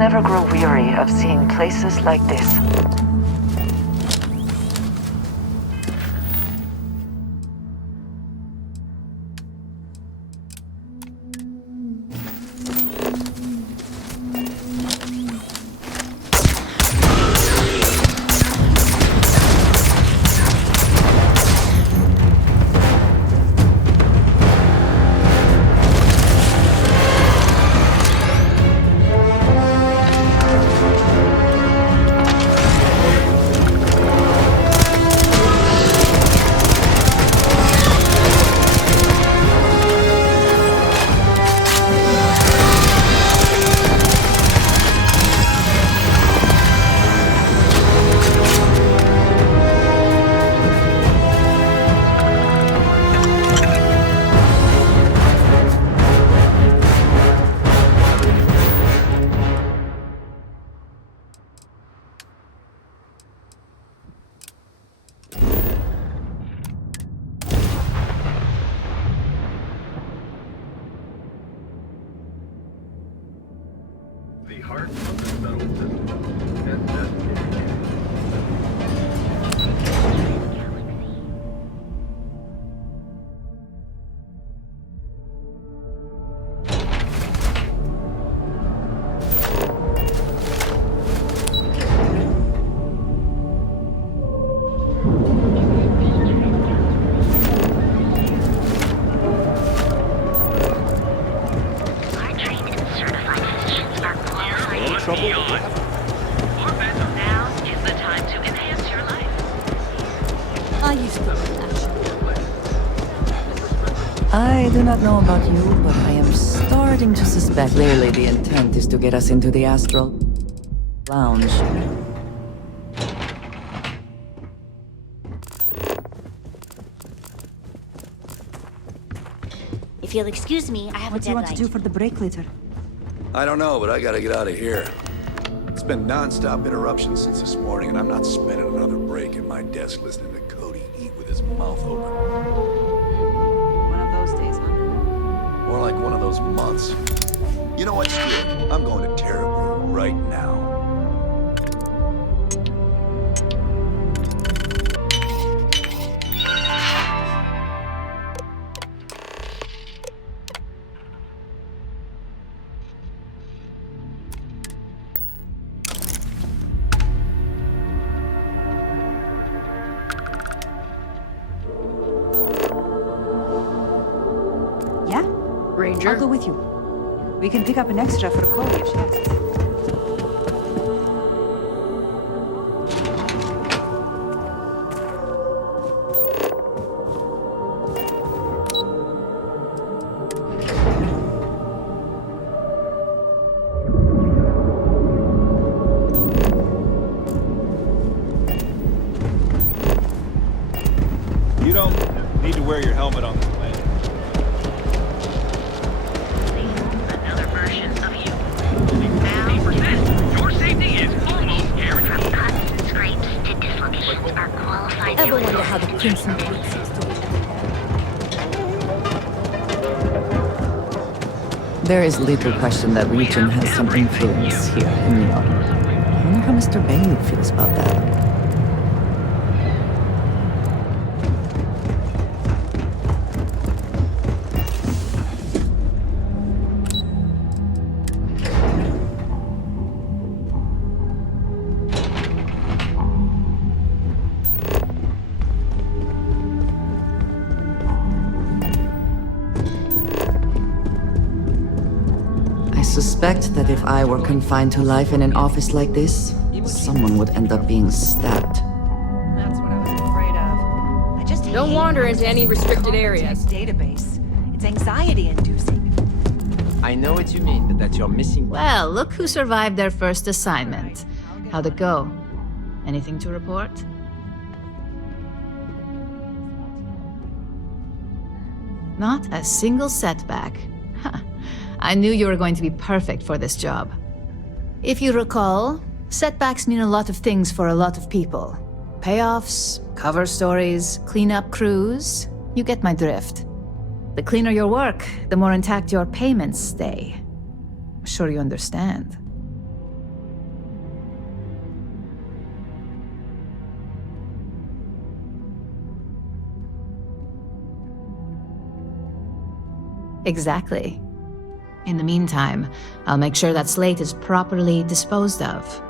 never grow weary of seeing places like this. The heart of the settled system and destiny. I do not know about you, but I am starting to suspect clearly the intent is to get us into the astral lounge. If you'll excuse me, I have What a do you want to deadline. do for the break later? I don't know, but I gotta get out of here. It's been non-stop interruptions since this morning, and I'm not spending another break at my desk listening to Cody eat with his mouth open. One of those days, huh? More like one of those months. You know what, screw it. I'm going to Terrabrew right now. Yeah? Ranger? I'll go with you. We can pick up an extra for Chloe if she asks. You don't need to wear your helmet on this planet. Another version of you. Now, Your safety is almost guaranteed. from cuts and scrapes to dislocations are qualified. Ever wonder how the Crimson Fleet seems to be? There is little question that Legion has some influence here in New York. I wonder how Mr. Bailey feels about that. I suspect that if I were confined to life in an office like this, someone would end up being stabbed. That's what I was afraid of. I just Don't hate wander into any restricted areas. Database. It's anxiety-inducing. I know what you mean, but that you're missing. Well, look who survived their first assignment. How'd it go? Anything to report? Not a single setback. Ha. I knew you were going to be perfect for this job. If you recall, setbacks mean a lot of things for a lot of people. Payoffs, cover stories, cleanup crews. You get my drift. The cleaner your work, the more intact your payments stay. I'm sure you understand. Exactly. In the meantime, I'll make sure that slate is properly disposed of.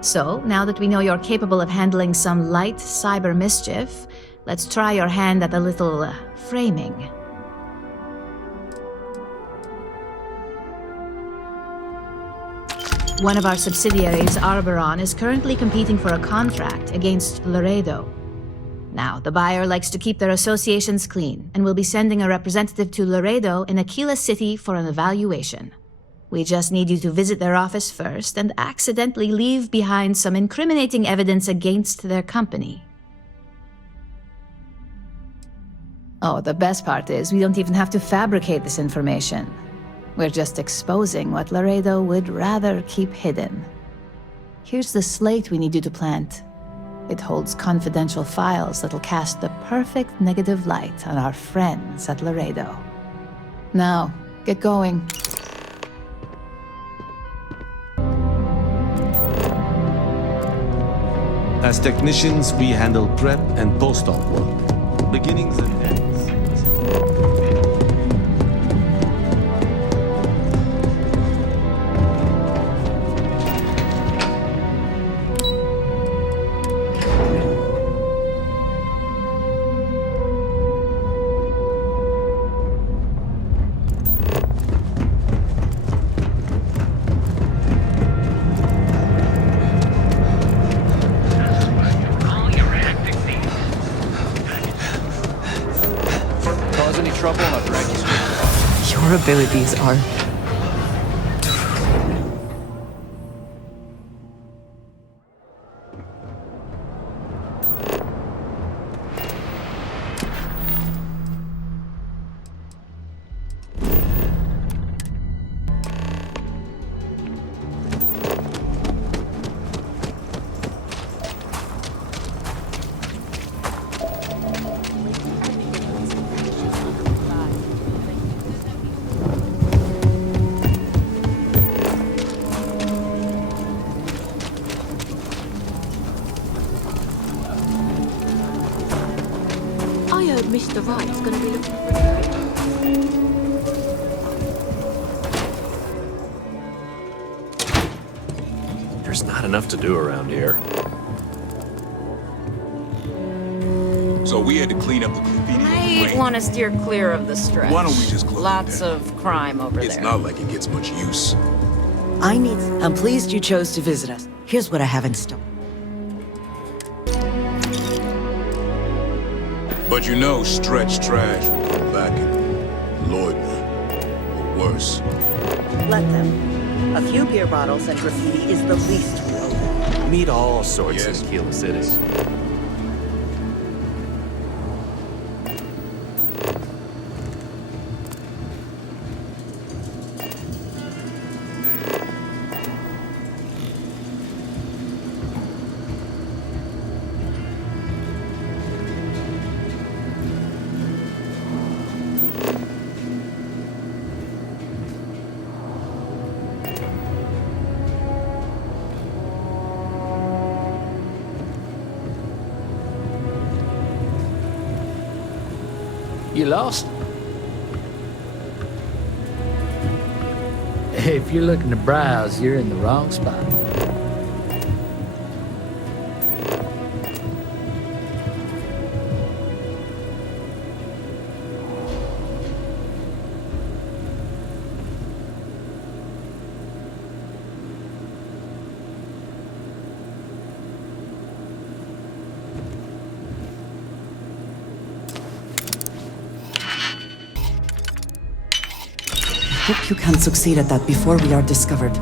So, now that we know you're capable of handling some light cyber mischief, let's try your hand at a little framing. One of our subsidiaries, Arboron, is currently competing for a contract against Laredo. Now, the buyer likes to keep their associations clean, and will be sending a representative to Laredo in Aquila City for an evaluation. We just need you to visit their office first and accidentally leave behind some incriminating evidence against their company. Oh, the best part is we don't even have to fabricate this information. We're just exposing what Laredo would rather keep hidden. Here's the slate we need you to plant. It holds confidential files that'll cast the perfect negative light on our friends at Laredo. Now, get going. As technicians, we handle prep and post-op work, beginnings and ends. Your abilities are... Mr. Wright's gonna be looking for a There's not enough to do around here. So we had to clean up the graffiti. I want to steer clear of the stretch. Why don't we just close Lots it down? of crime over It's there. not like it gets much use. I'm pleased you chose to visit us. Here's what I have in store. But you know, Stretch Trash will come back and Lloyd or worse. Let them. A few beer bottles and graffiti is the least we'll do. Meet all sorts in Aquila City. You lost? If you're looking to browse, you're in the wrong spot. Hope you can succeed at that before we are discovered.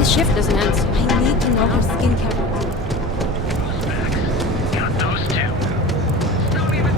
This shift doesn't end. I need to know how skincare works. Got those two. Don't even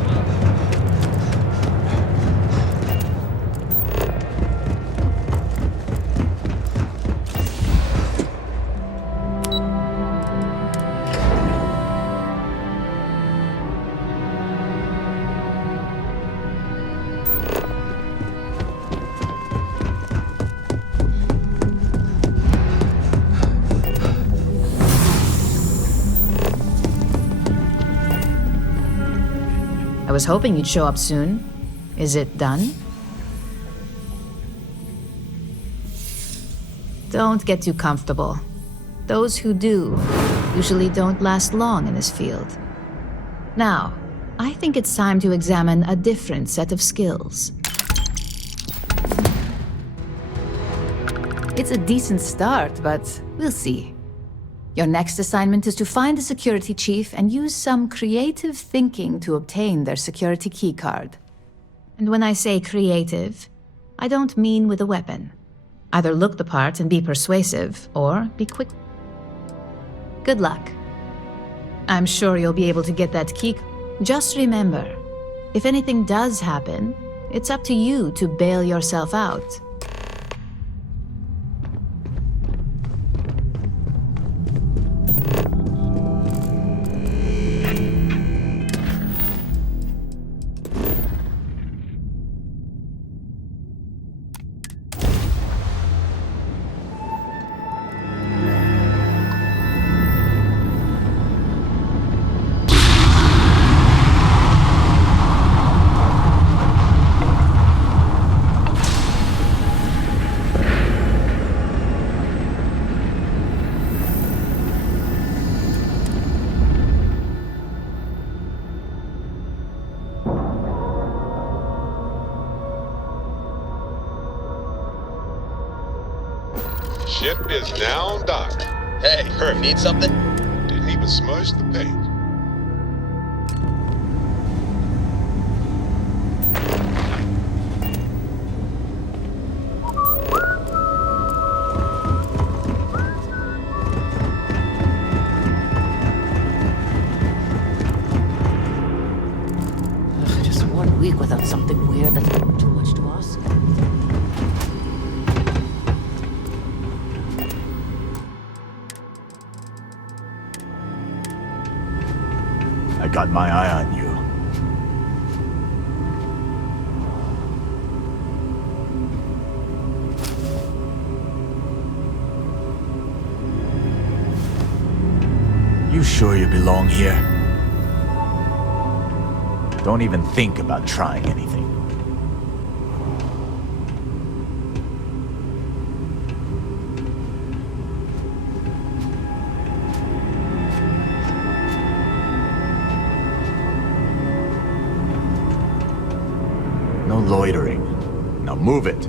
I was hoping you'd show up soon. Is it done? Don't get too comfortable. Those who do usually don't last long in this field. Now, I think it's time to examine a different set of skills. It's a decent start, but we'll see. Your next assignment is to find a security chief and use some creative thinking to obtain their security keycard. And when I say creative, I don't mean with a weapon. Either look the part and be persuasive, or be quick. Good luck. I'm sure you'll be able to get that key. Just remember, if anything does happen, it's up to you to bail yourself out. Ship is now docked. Hey, Herb, need something? Didn't even smudge the paint. Just 1 week without something weird that's too much to ask. I got my eye on you. You sure you belong here? Don't even think about trying anything. No loitering. Now move it.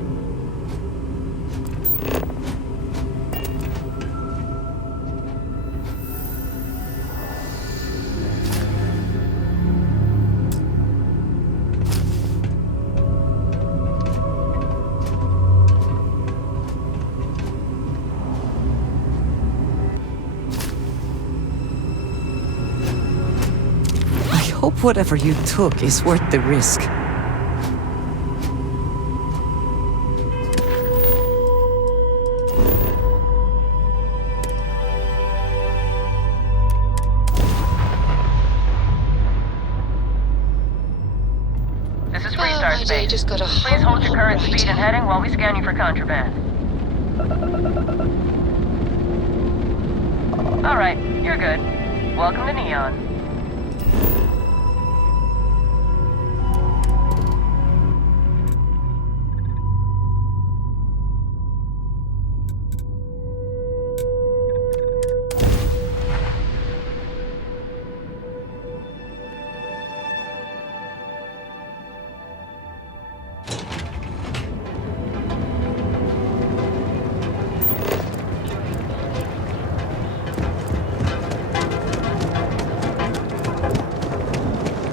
I hope whatever you took is worth the risk. Just got a Please hold your current speed and heading while we scan you for contraband. Alright, you're good. Welcome to Neon.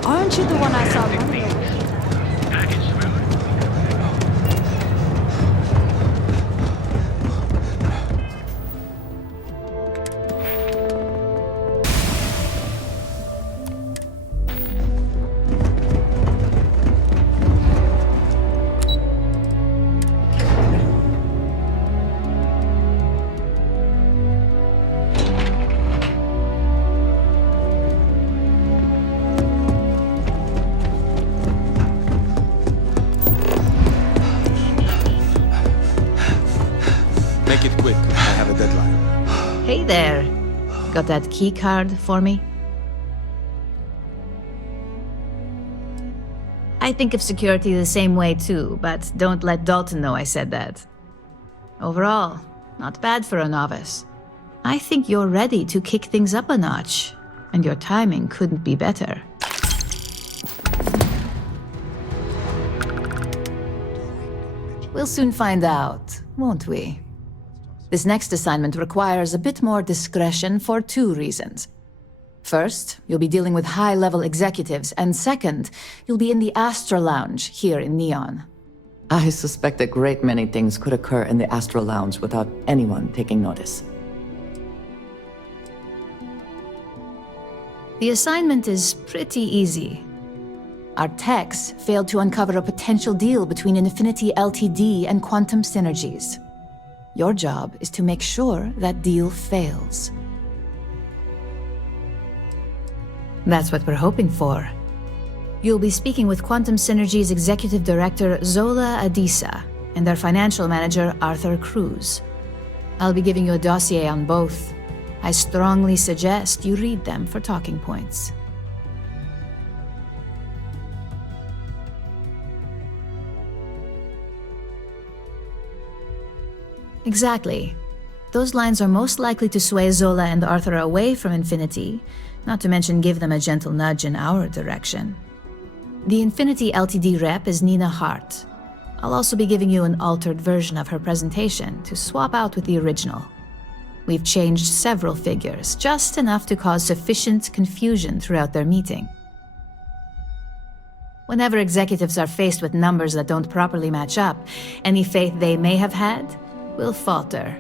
Aren't you the one I saw running away? have a deadline. Hey there. Got that key card for me? I think of security the same way too, but don't let Dalton know I said that. Overall, not bad for a novice. I think you're ready to kick things up a notch, and your timing couldn't be better. We'll soon find out, won't we? This next assignment requires a bit more discretion for 2 reasons. First, you'll be dealing with high-level executives, and second, you'll be in the Astra Lounge here in Neon. I suspect a great many things could occur in the Astra Lounge without anyone taking notice. The assignment is pretty easy. Our techs failed to uncover a potential deal between Infinity Ltd. And Quantum Synergies. Your job is to make sure that deal fails. That's what we're hoping for. You'll be speaking with Quantum Synergy's Executive Director Zola Adisa and their Financial Manager Arthur Cruz. I'll be giving you a dossier on both. I strongly suggest you read them for talking points. Exactly. Those lines are most likely to sway Zola and Arthur away from Infinity, not to mention give them a gentle nudge in our direction. The Infinity Ltd. Rep is Nina Hart. I'll also be giving you an altered version of her presentation to swap out with the original. We've changed several figures, just enough to cause sufficient confusion throughout their meeting. Whenever executives are faced with numbers that don't properly match up, any faith they may have had will falter.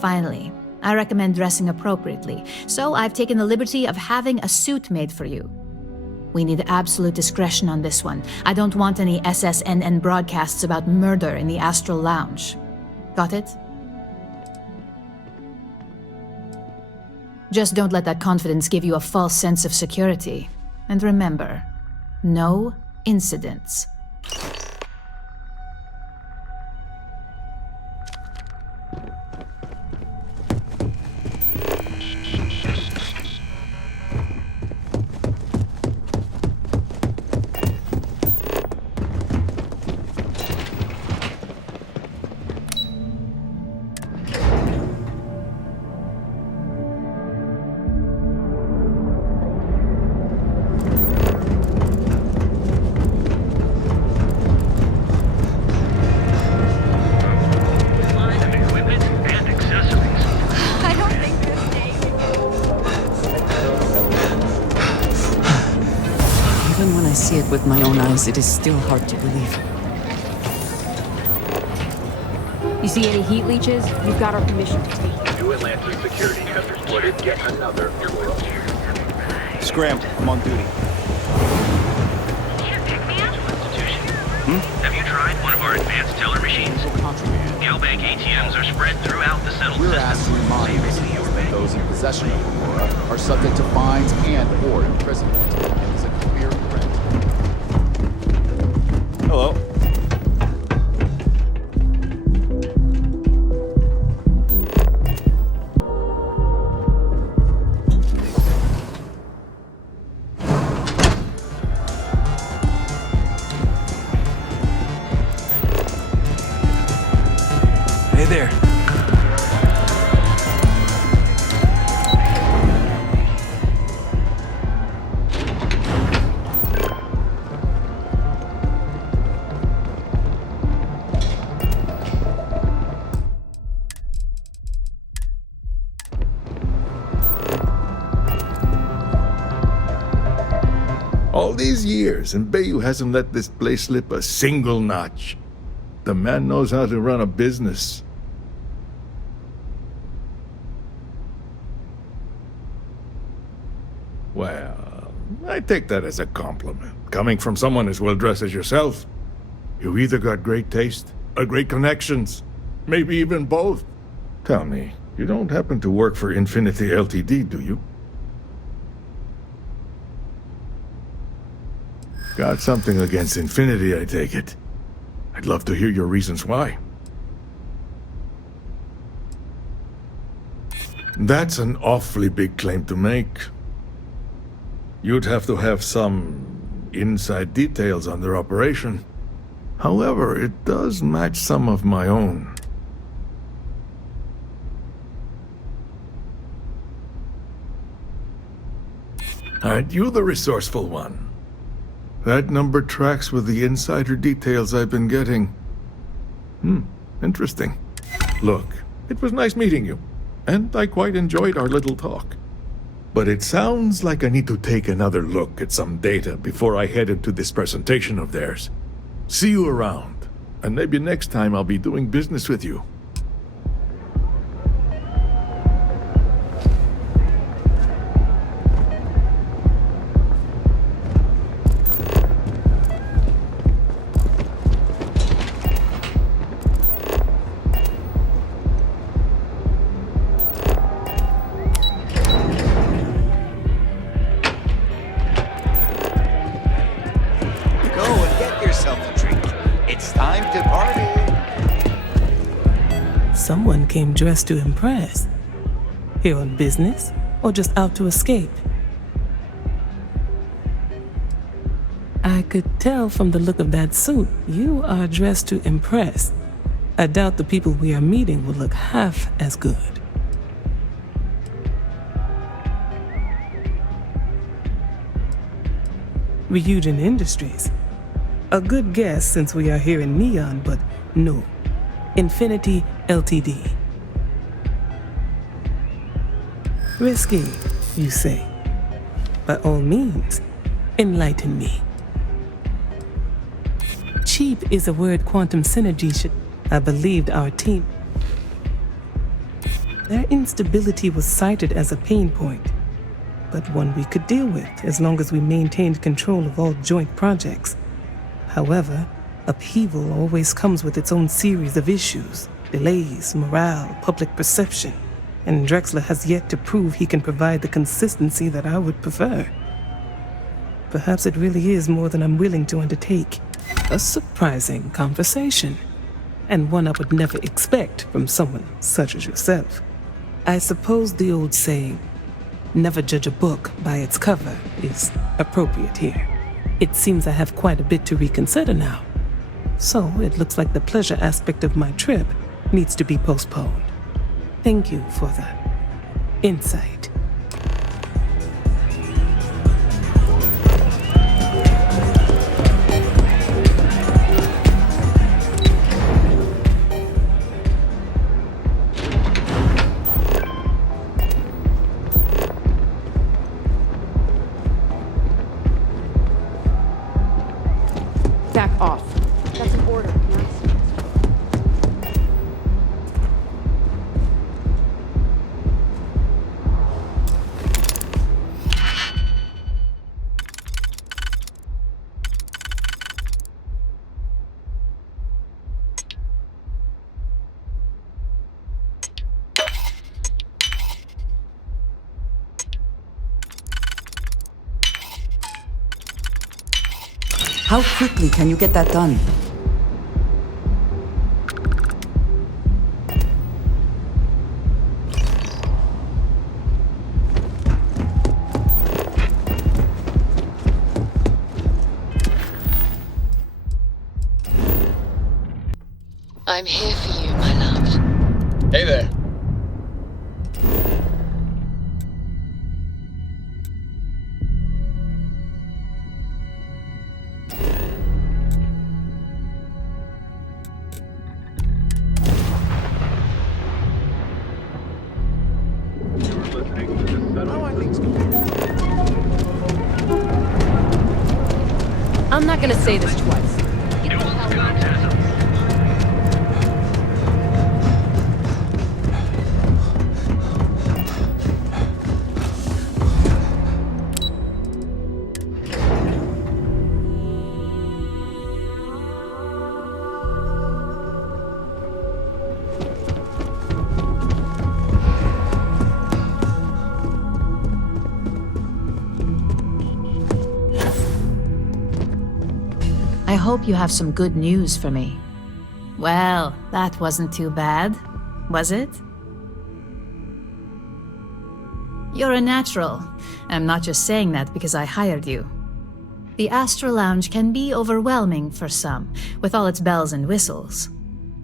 Finally, I recommend dressing appropriately, so I've taken the liberty of having a suit made for you. We need absolute discretion on this one. I don't want any SSNN broadcasts about murder in the Astral Lounge. Got it? Just don't let that confidence give you a false sense of security. And remember, no incidents. With my own eyes, it is still hard to believe. You see any heat leeches? You've got our permission to take. New Atlantic security has reported yet another oil change. Scram, I'm on duty. Have you tried one of our advanced teller machines? Galbank ATMs are spread throughout the settled We're system. asking reminders that those in possession of Aurora are subject to fines and or imprisonment. It is a clear threat. Hello. Hey there. All these years, and Bayou hasn't let this place slip a single notch. The man knows how to run a business. Well, I take that as a compliment, coming from someone as well-dressed as yourself. You either got great taste, or great connections, maybe even both. Tell me, you don't happen to work for Infinity Ltd., do you? Got something against Infinity, I take it. I'd love to hear your reasons why. That's an awfully big claim to make. You'd have to have some inside details on their operation. However, it does match some of my own. Aren't you the resourceful one? That number tracks with the insider details I've been getting. Interesting. Look, it was nice meeting you, and I quite enjoyed our little talk. But it sounds like I need to take another look at some data before I head into this presentation of theirs. See you around, and maybe next time I'll be doing business with you. Someone came dressed to impress. Here on business, or just out to escape? I could tell from the look of that suit, you are dressed to impress. I doubt the people we are meeting will look half as good. Ryujin Industries. A good guess since we are here in Neon, but no. Infinity Ltd. Risky, you say? By all means, enlighten me. Cheap is a word Quantum Synergy should... I believed our team. Their instability was cited as a pain point, but one we could deal with as long as we maintained control of all joint projects. However, upheaval always comes with its own series of issues, delays, morale, public perception, and Drexler has yet to prove he can provide the consistency that I would prefer. Perhaps it really is more than I'm willing to undertake. A surprising conversation, and one I would never expect from someone such as yourself. I suppose the old saying, never judge a book by its cover, is appropriate here. It seems I have quite a bit to reconsider now. So it looks like the pleasure aspect of my trip needs to be postponed. Thank you for the insight. Back off. That's an order. How quickly can you get that done? I'm here for you, my love. Hey there. I'm not gonna say this twice. I hope you have some good news for me. Well, that wasn't too bad, was it? You're a natural. I'm not just saying that because I hired you. The Astra Lounge can be overwhelming for some, with all its bells and whistles.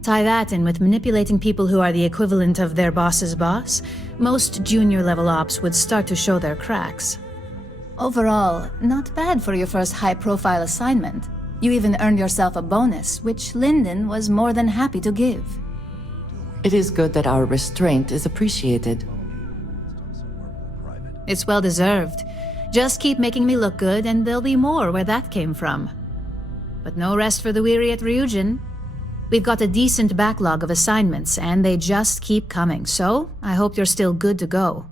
Tie that in with manipulating people who are the equivalent of their boss's boss, most junior-level ops would start to show their cracks. Overall, not bad for your first high-profile assignment. You even earned yourself a bonus, which Lyndon was more than happy to give. It is good that our restraint is appreciated. It's well deserved. Just keep making me look good, and there'll be more where that came from. But no rest for the weary at Ryujin. We've got a decent backlog of assignments, and they just keep coming, so I hope you're still good to go.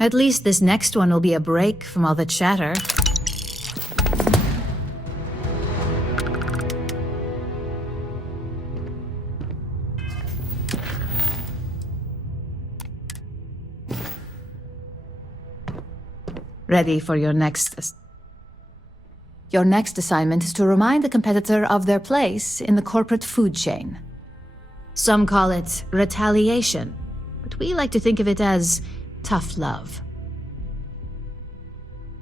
At least this next one will be a break from all the chatter. Ready for your next... Your next assignment is to remind the competitor of their place in the corporate food chain. Some call it retaliation, but we like to think of it as tough love.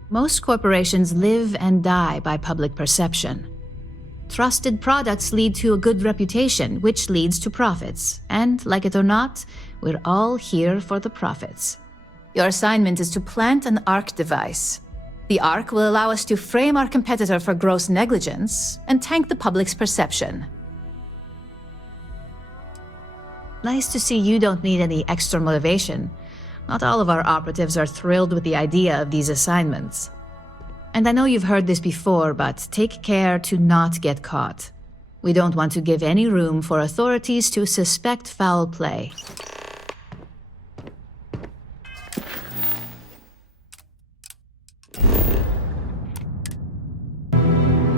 Most corporations live and die by public perception. Trusted products lead to a good reputation, which leads to profits. And, like it or not, we're all here for the profits. Your assignment is to plant an ARC device. The ARC will allow us to frame our competitor for gross negligence and tank the public's perception. Nice to see you don't need any extra motivation. Not all of our operatives are thrilled with the idea of these assignments. And I know you've heard this before, but take care to not get caught. We don't want to give any room for authorities to suspect foul play.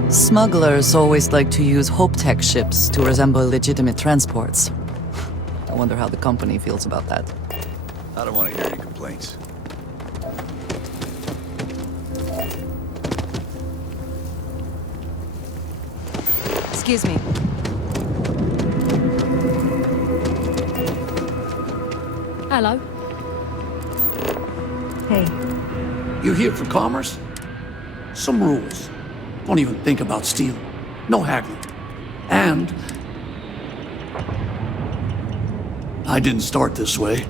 Smugglers always like to use Hope-Tech ships to resemble legitimate transports. I wonder how the company feels about that. I don't want to hear any complaints. Excuse me. Hello. Hey. You're here for commerce? Some rules. Don't even think about stealing. No haggling. And I didn't start this way.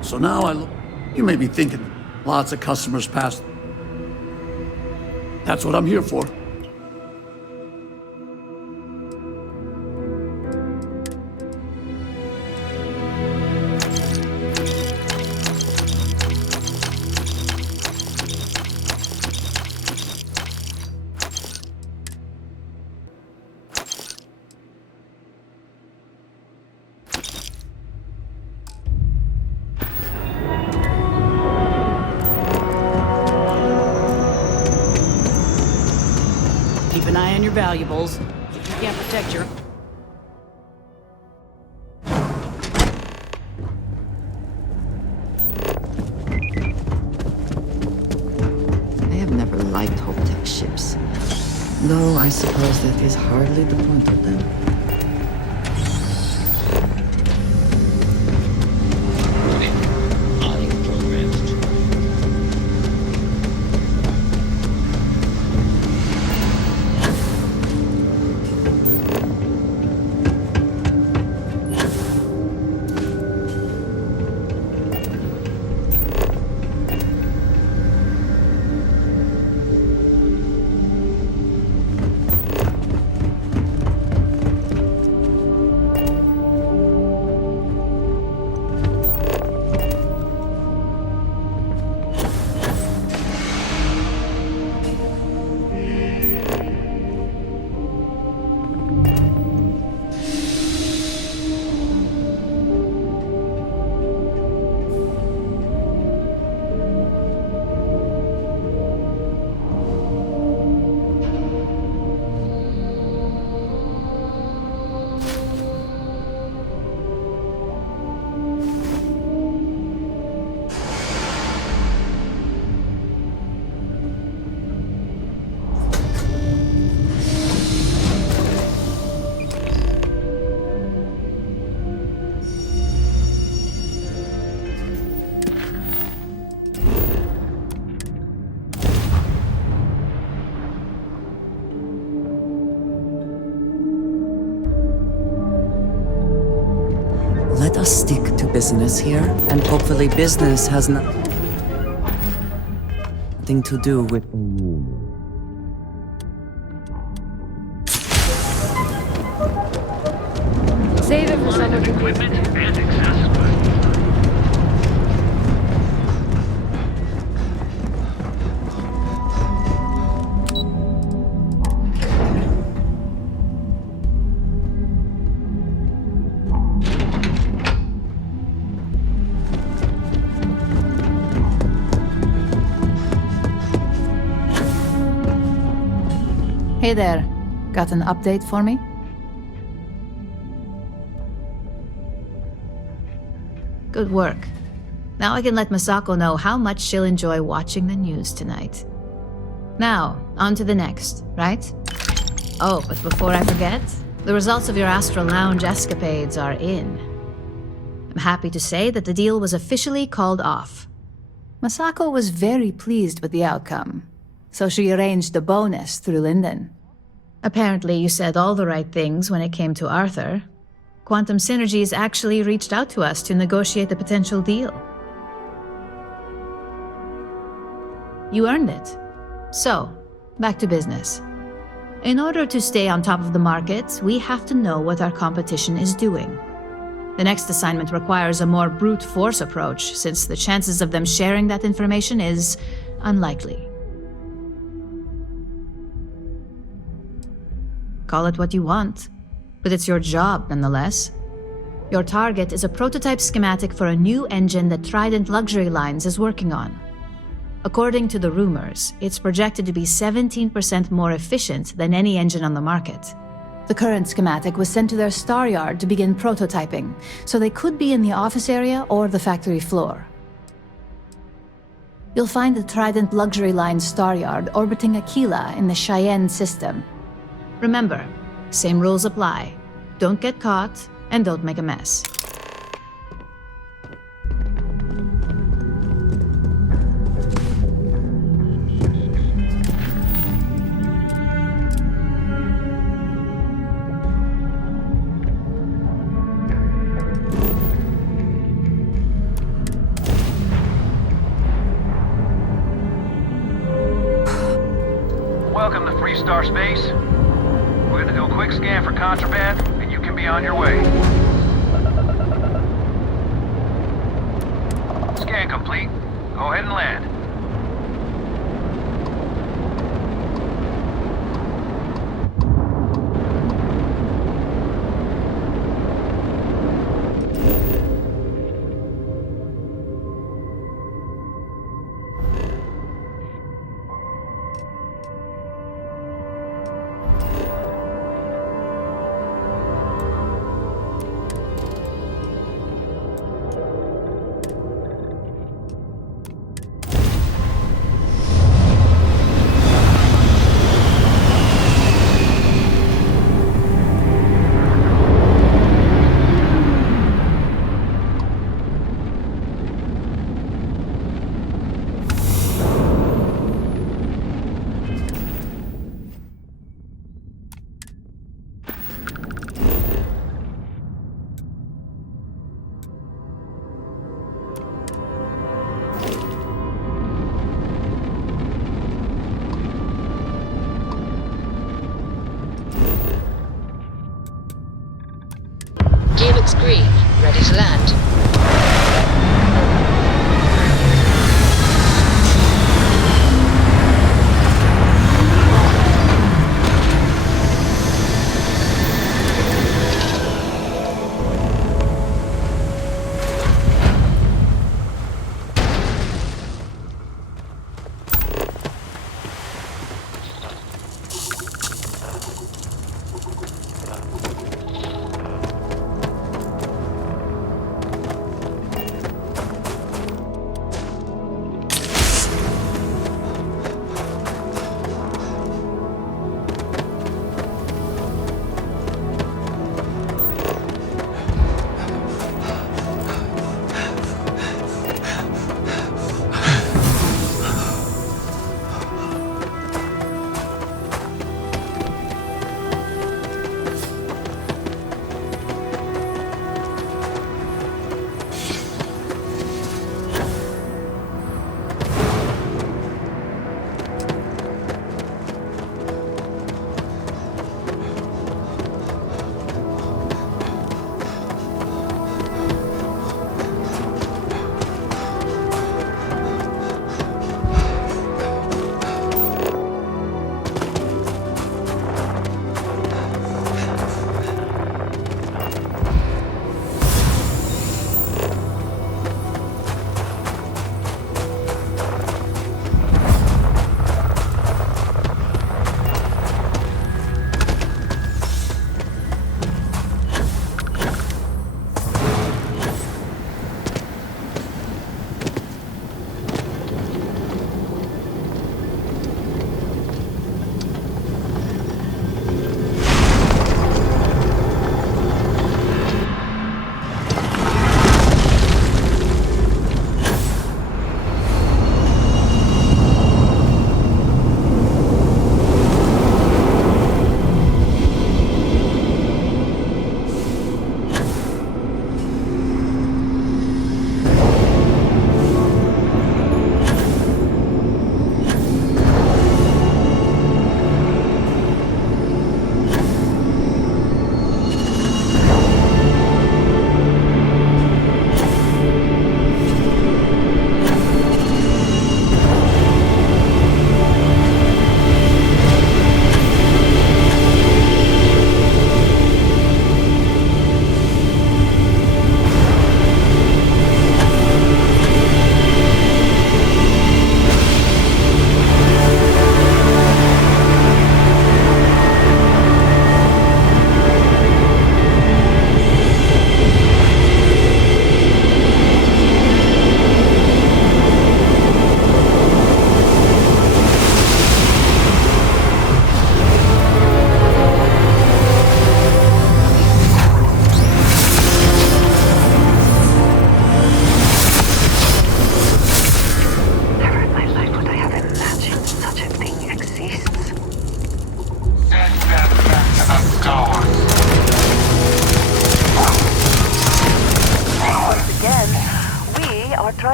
So now I look. You may be thinking lots of customers pass. That's what I'm here for. Keep an eye on your valuables. If you can't protect your... I have never liked Hope-Tech ships, though I suppose that is hardly the point of them. just stick to business here, and hopefully business has nothing to do with the rule. Save it for someone who Equipment and accessories. Hey there. Got an update for me? Good work. Now I can let Masako know how much she'll enjoy watching the news tonight. Now, on to the next, right? Oh, but before I forget, the results of your Astral Lounge escapades are in. I'm happy to say that the deal was officially called off. Masako was very pleased with the outcome, so she arranged a bonus through Linden. Apparently, you said all the right things when it came to Arthur. Quantum Synergies actually reached out to us to negotiate the potential deal. You earned it. So, back to business. In order to stay on top of the market, we have to know what our competition is doing. The next assignment requires a more brute force approach, since the chances of them sharing that information is unlikely. Call it what you want, but it's your job nonetheless. Your target is a prototype schematic for a new engine that Trident Luxury Lines is working on. According to the rumors, it's projected to be 17% more efficient than any engine on the market. The current schematic was sent to their star yard to begin prototyping, so they could be in the office area or the factory floor. You'll find the Trident Luxury Line star yard orbiting Aquila in the Cheyenne system. Remember, same rules apply. Don't get caught, and don't make a mess. Welcome to Free Star Space. We're gonna do a quick scan for contraband, and you can be on your way. Scan complete. Go ahead and land. Gear looks green, ready to land.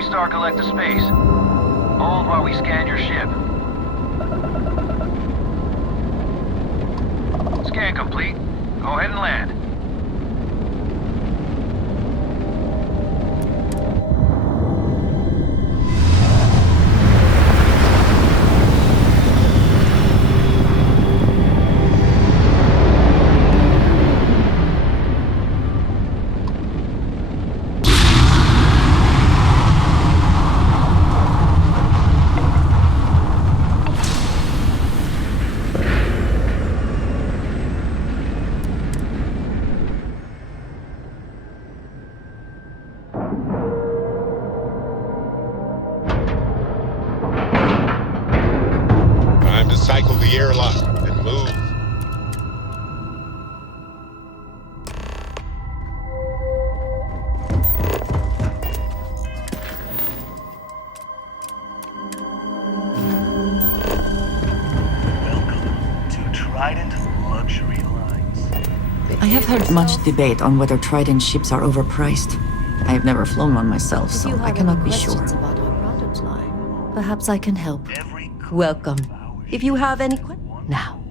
3-star collective space. Hold while we scan your ship. Scan complete. Go ahead and land. Time to cycle the airlock and move. I have heard much debate on whether Trident ships are overpriced. I have never flown one myself, so I cannot be sure. About our product line, perhaps I can help. Welcome. If you have any questions. Now.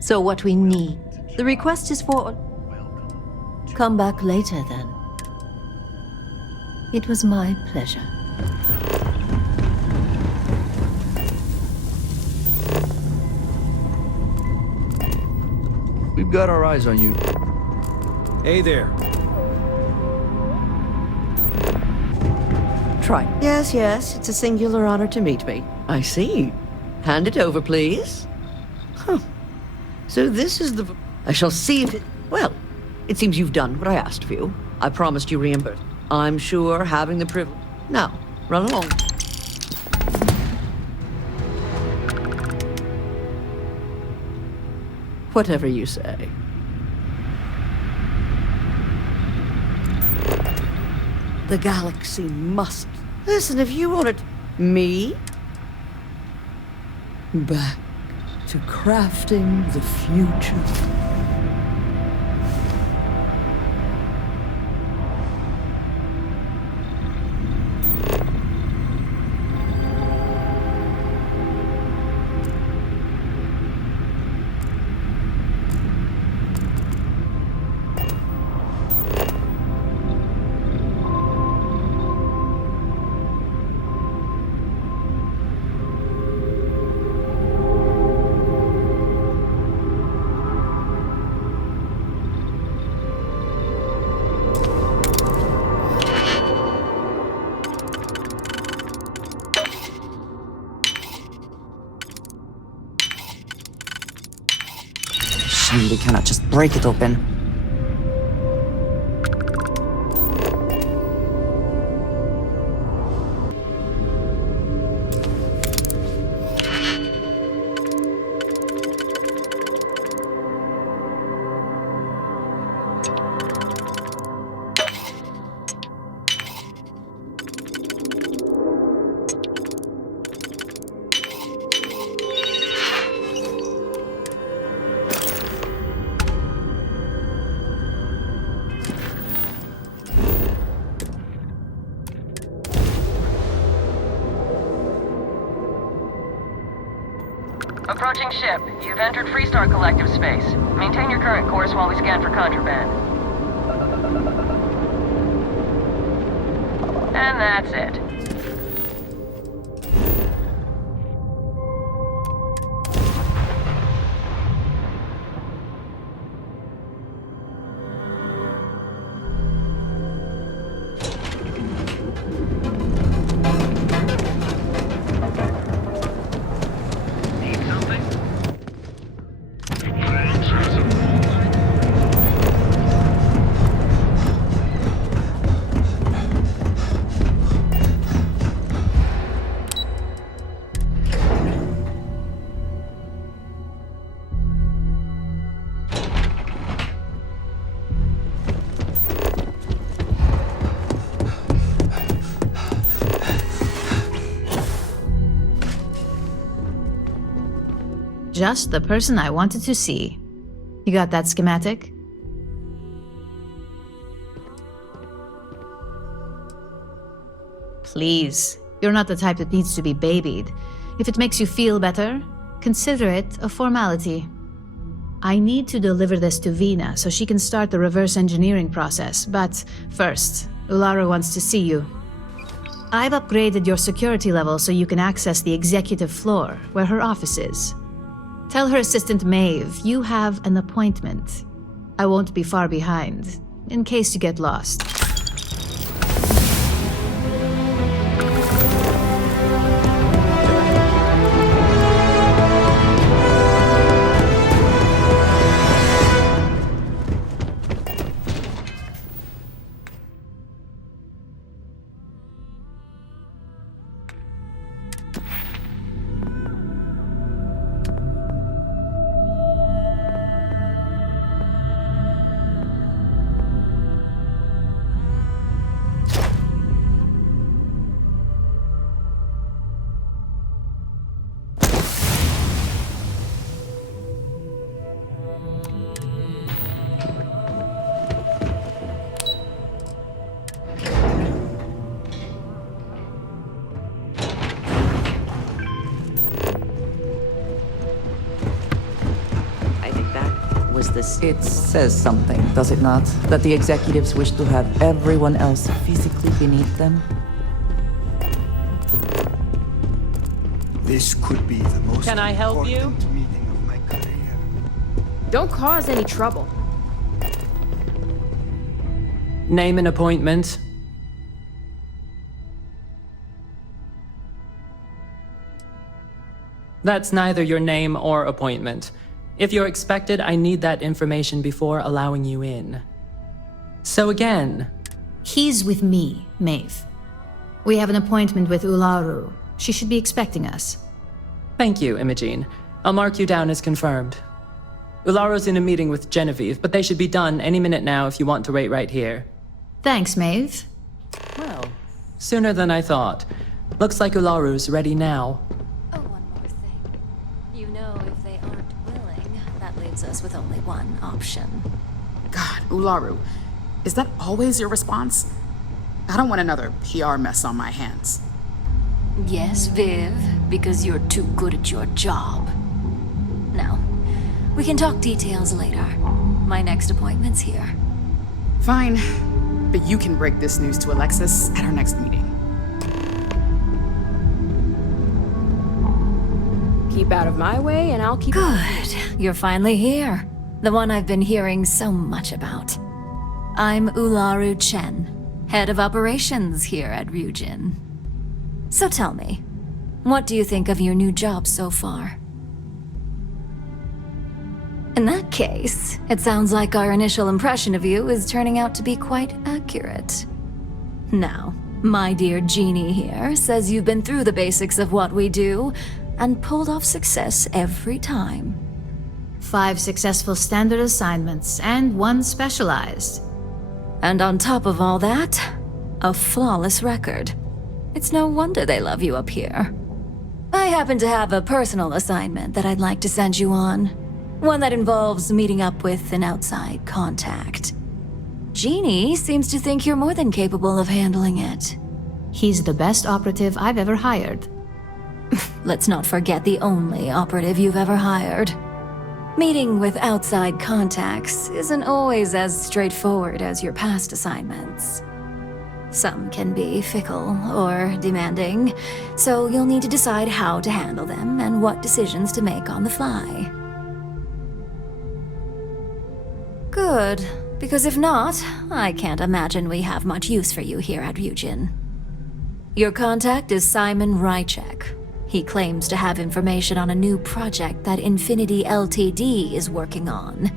So what we need. The request is for... Come back later, then. It was my pleasure. We've got our eyes on you. Hey there. Try. Yes, yes, it's a singular honor to meet me. I see. Hand it over, please. Huh. So this is the... I shall see if it... Well, it seems you've done what I asked of you. I promised you reimbursement. I'm sure having the privilege... Now, run along. Whatever you say. The galaxy must... Listen, if you wanted... Me? Back to crafting the future. We cannot just break it open. Approaching ship. You've entered 3-star collective space. Maintain your current course while we scan for contraband. And that's it. Just the person I wanted to see. You got that schematic? Please, you're not the type that needs to be babied. If it makes you feel better, consider it a formality. I need to deliver this to Vina so she can start the reverse engineering process, but first, Ularu wants to see you. I've upgraded your security level so you can access the executive floor, where her office is. Tell her assistant Maeve you have an appointment. I won't be far behind, in case you get lost. It says something, does it not? That the executives wish to have everyone else physically beneath them? This could be the most Can I help you? important meeting of my career. Don't cause any trouble. Name an appointment. That's neither your name or appointment. If you're expected, I need that information before allowing you in. So again... He's with me, Maeve. We have an appointment with Ularu. She should be expecting us. Thank you, Imogene. I'll mark you down as confirmed. Ularu's in a meeting with Genevieve, but they should be done any minute now if you want to wait right here. Thanks, Maeve. Well, sooner than I thought. Looks like Ularu's ready now. Us with only one option. God, Ularu, is that always your response? I don't want another PR mess on my hands. Yes, Viv, because you're too good at your job. Now, we can talk details later. My next appointment's here. Fine, but you can break this news to Alexis at our next meeting. Keep out of my way and I'll keep... Good. You're finally here. The one I've been hearing so much about. I'm Ularu Chen, head of operations here at Ryujin. So tell me, what do you think of your new job so far? In that case, it sounds like our initial impression of you is turning out to be quite accurate. Now, my dear Jeannie here says you've been through the basics of what we do, and pulled off success every time. 5 successful standard assignments, and 1 specialized. And on top of all that, a flawless record. It's no wonder they love you up here. I happen to have a personal assignment that I'd like to send you on. One that involves meeting up with an outside contact. Jeannie seems to think you're more than capable of handling it. He's the best operative I've ever hired. Let's not forget the only operative you've ever hired. Meeting with outside contacts isn't always as straightforward as your past assignments. Some can be fickle or demanding, so you'll need to decide how to handle them and what decisions to make on the fly. Good, because if not, I can't imagine we have much use for you here at Ryujin. Your contact is Simon Rychek. He claims to have information on a new project that Infinity Ltd is working on.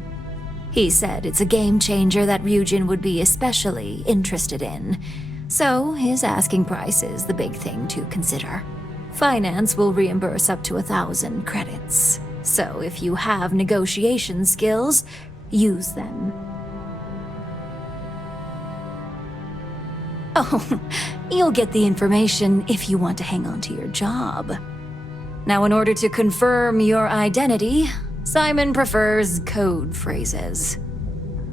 He said it's a game changer that Ryujin would be especially interested in, so his asking price is the big thing to consider. Finance will reimburse up to 1,000 credits, so if you have negotiation skills, use them. Oh, you'll get the information if you want to hang on to your job. Now, in order to confirm your identity, Simon prefers code phrases.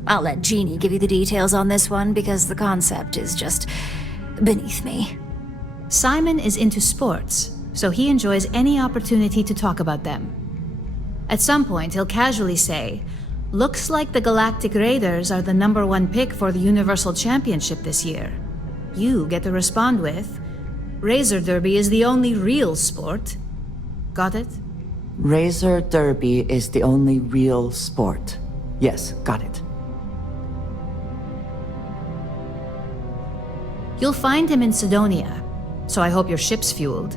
I'll let Jeannie give you the details on this one because the concept is just beneath me. Simon is into sports, so he enjoys any opportunity to talk about them. At some point, he'll casually say, "Looks like the Galactic Raiders are the #1 pick for the Universal Championship this year." You get to respond with, "Razor Derby is the only real sport." Got it? Razor Derby is the only real sport. Yes, got it. You'll find him in Sidonia, so I hope your ship's fueled.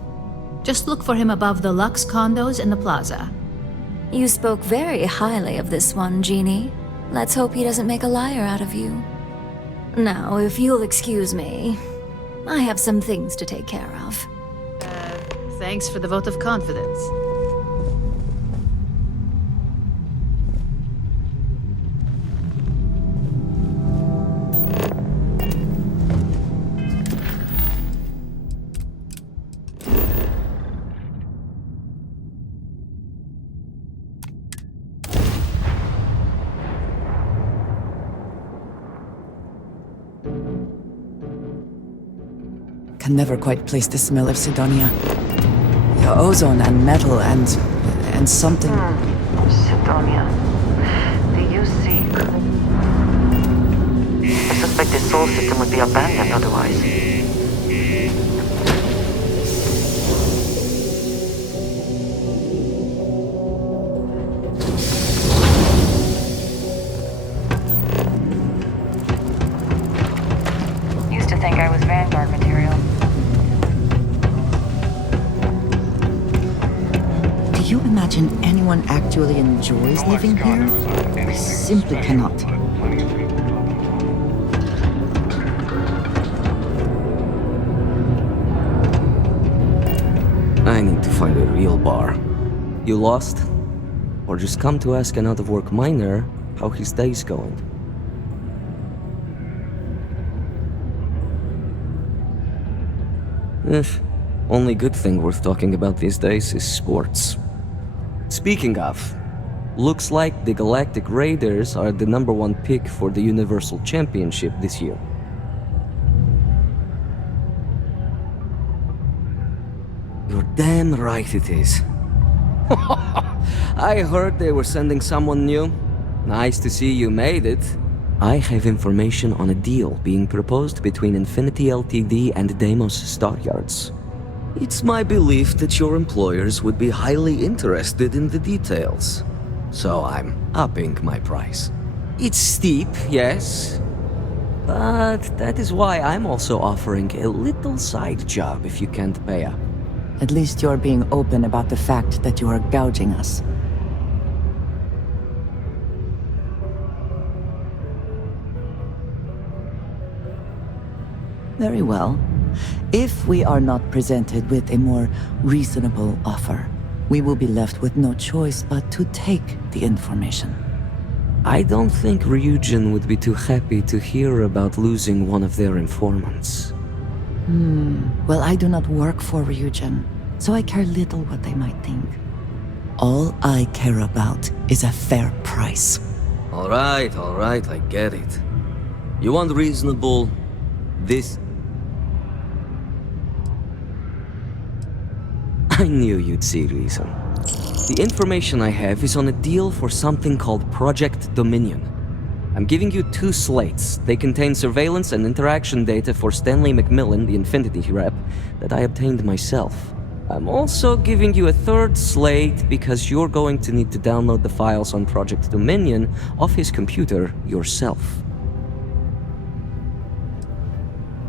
Just look for him above the Lux condos in the plaza. You spoke very highly of this one, Jeannie. Let's hope he doesn't make a liar out of you. Now, if you'll excuse me, I have some things to take care of. Thanks for the vote of confidence. Can never quite place the smell of Sidonia. The ozone and metal and something. Sidonia. The UC. I suspect the soul system would be abandoned otherwise. Used to think I was Vanguard material. Do you imagine anyone actually enjoys living here? I simply cannot. I need to find a real bar. You lost? Or just come to ask an out-of-work miner how his day's going? Only good thing worth talking about these days is sports. Speaking of, looks like the Galactic Raiders are the #1 pick for the Universal Championship this year. You're damn right it is. I heard they were sending someone new. Nice to see you made it. I have information on a deal being proposed between Infinity Ltd and Deimos Staryards. It's my belief that your employers would be highly interested in the details. So I'm upping my price. It's steep, yes. But that is why I'm also offering a little side job if you can't pay up. At least you're being open about the fact that you are gouging us. Very well. If we are not presented with a more reasonable offer, we will be left with no choice but to take the information. I don't think Ryujin would be too happy to hear about losing one of their informants. Well, I do not work for Ryujin, so I care little what they might think. All I care about is a fair price. All right, I get it. You want reasonable... this... I knew you'd see reason. The information I have is on a deal for something called Project Dominion. I'm giving you 2 slates. They contain surveillance and interaction data for Stanley McMillan, the Infinity rep, that I obtained myself. I'm also giving you a 3rd slate because you're going to need to download the files on Project Dominion off his computer yourself.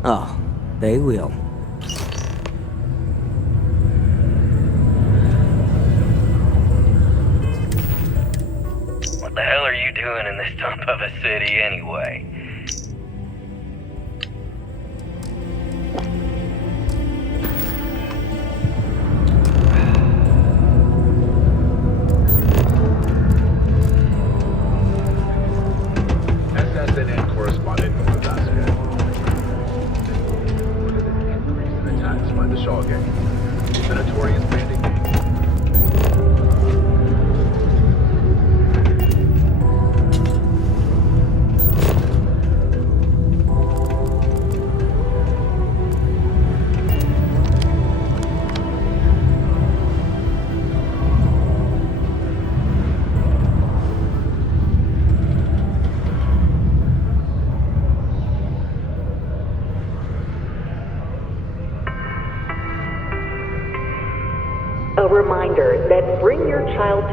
Oh, they will. What the hell are you doing in this dump of a city anyway? SSNN correspondent Nebraska. Reported an increase in attacks by the Shaw Gang, the notorious bandit gang.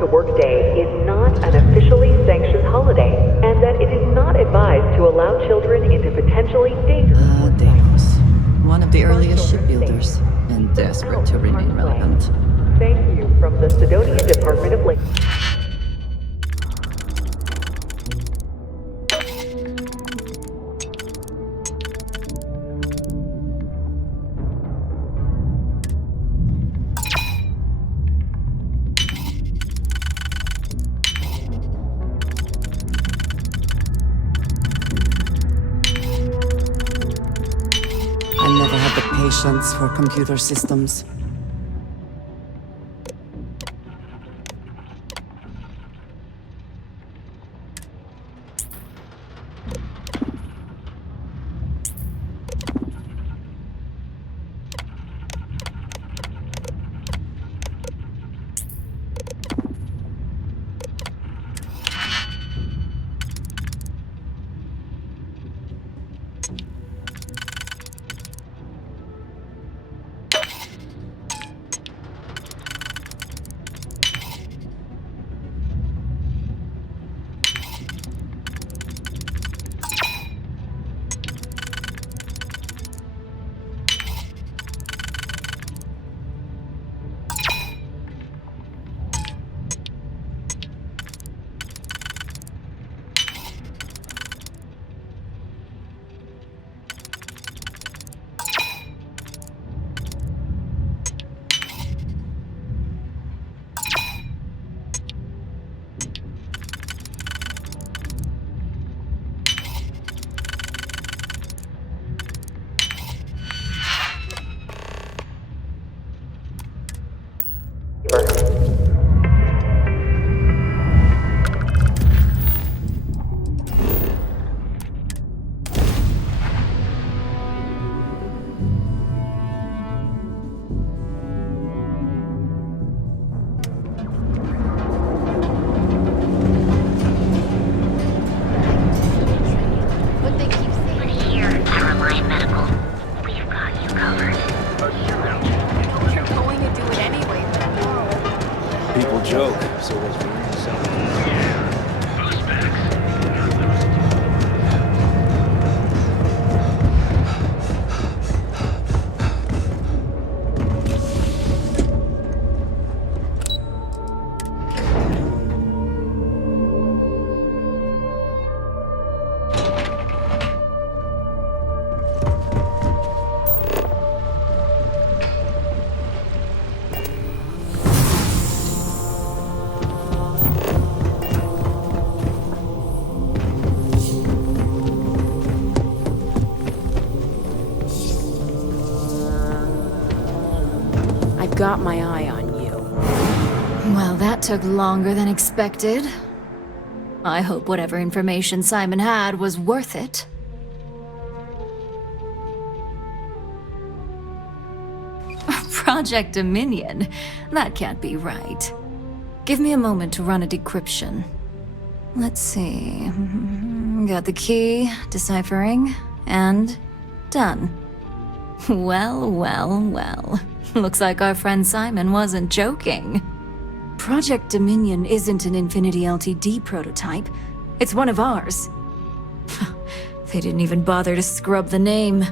the workday is not an officially sanctioned holiday, and that it is not advised to allow children into potentially dangerous... Deimos. One of the earliest shipbuilders, and desperate to remain relevant. Thank you from the Sidonia Department of Labor. I never had the patience for computer systems. People joke, so does Marine Got my eye on you. Well, that took longer than expected. I hope whatever information Simon had was worth it. Project Dominion? That can't be right. Give me a moment to run a decryption. Let's see. Got the key, deciphering, and done. Well, well, well. Looks like our friend Simon wasn't joking. Project Dominion isn't an Infinity LTD prototype. It's one of ours. They didn't even bother to scrub the name,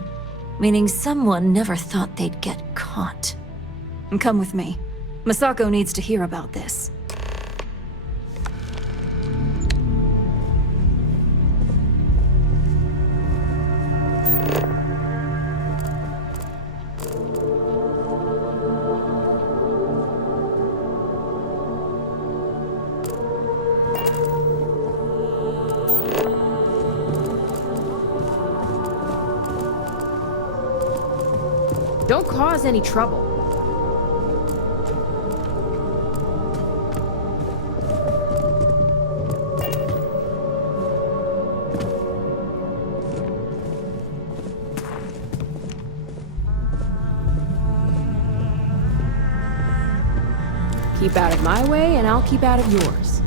meaning someone never thought they'd get caught. Come with me. Masako needs to hear about this. Don't cause any trouble. Keep out of my way, and I'll keep out of yours.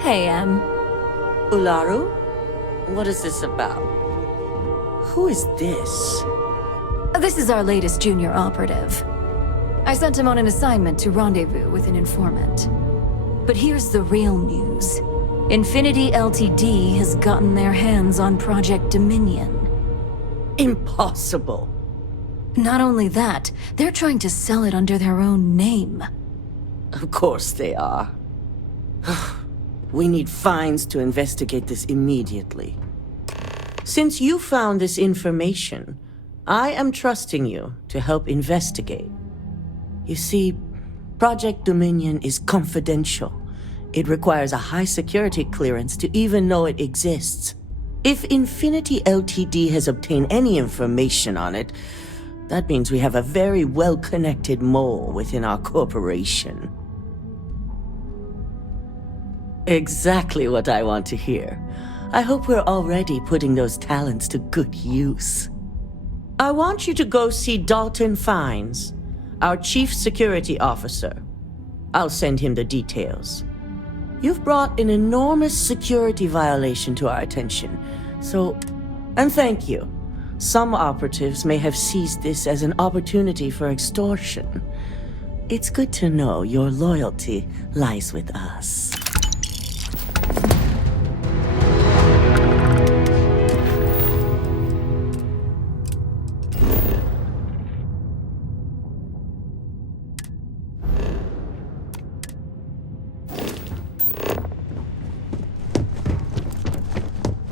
Hey, Em. Ularu? What is this about? Who is this? This is our latest junior operative. I sent him on an assignment to rendezvous with an informant. But here's the real news. Infinity Ltd. has gotten their hands on Project Dominion. Impossible. Not only that, they're trying to sell it under their own name. Of course they are. We need fines to investigate this immediately. Since you found this information, I am trusting you to help investigate. You see, Project Dominion is confidential. It requires a high security clearance to even know it exists. If Infinity Ltd. has obtained any information on it, that means we have a very well-connected mole within our corporation. Exactly what I want to hear. I hope we're already putting those talents to good use. I want you to go see Dalton Fines, our Chief Security Officer. I'll send him the details. You've brought an enormous security violation to our attention, and thank you. Some operatives may have seized this as an opportunity for extortion. It's good to know your loyalty lies with us.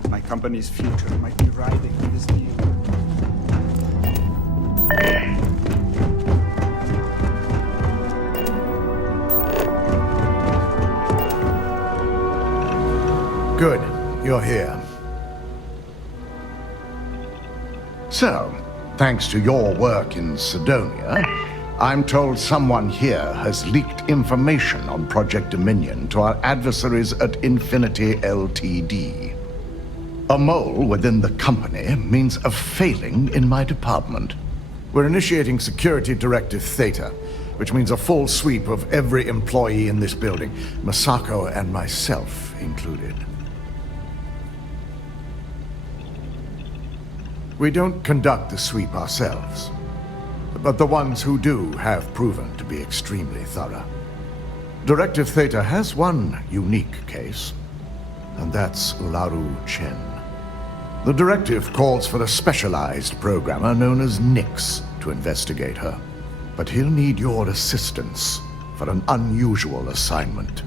My company's future might be riding on this deal. Good, you're here. So, thanks to your work in Sidonia, I'm told someone here has leaked information on Project Dominion to our adversaries at Infinity Ltd. A mole within the company means a failing in my department. We're initiating Security Directive Theta, which means a full sweep of every employee in this building, Masako and myself included. We don't conduct the sweep ourselves, but the ones who do have proven to be extremely thorough. Directive Theta has one unique case, and that's Ularu Chen. The directive calls for a specialized programmer known as Nix to investigate her, but he'll need your assistance for an unusual assignment.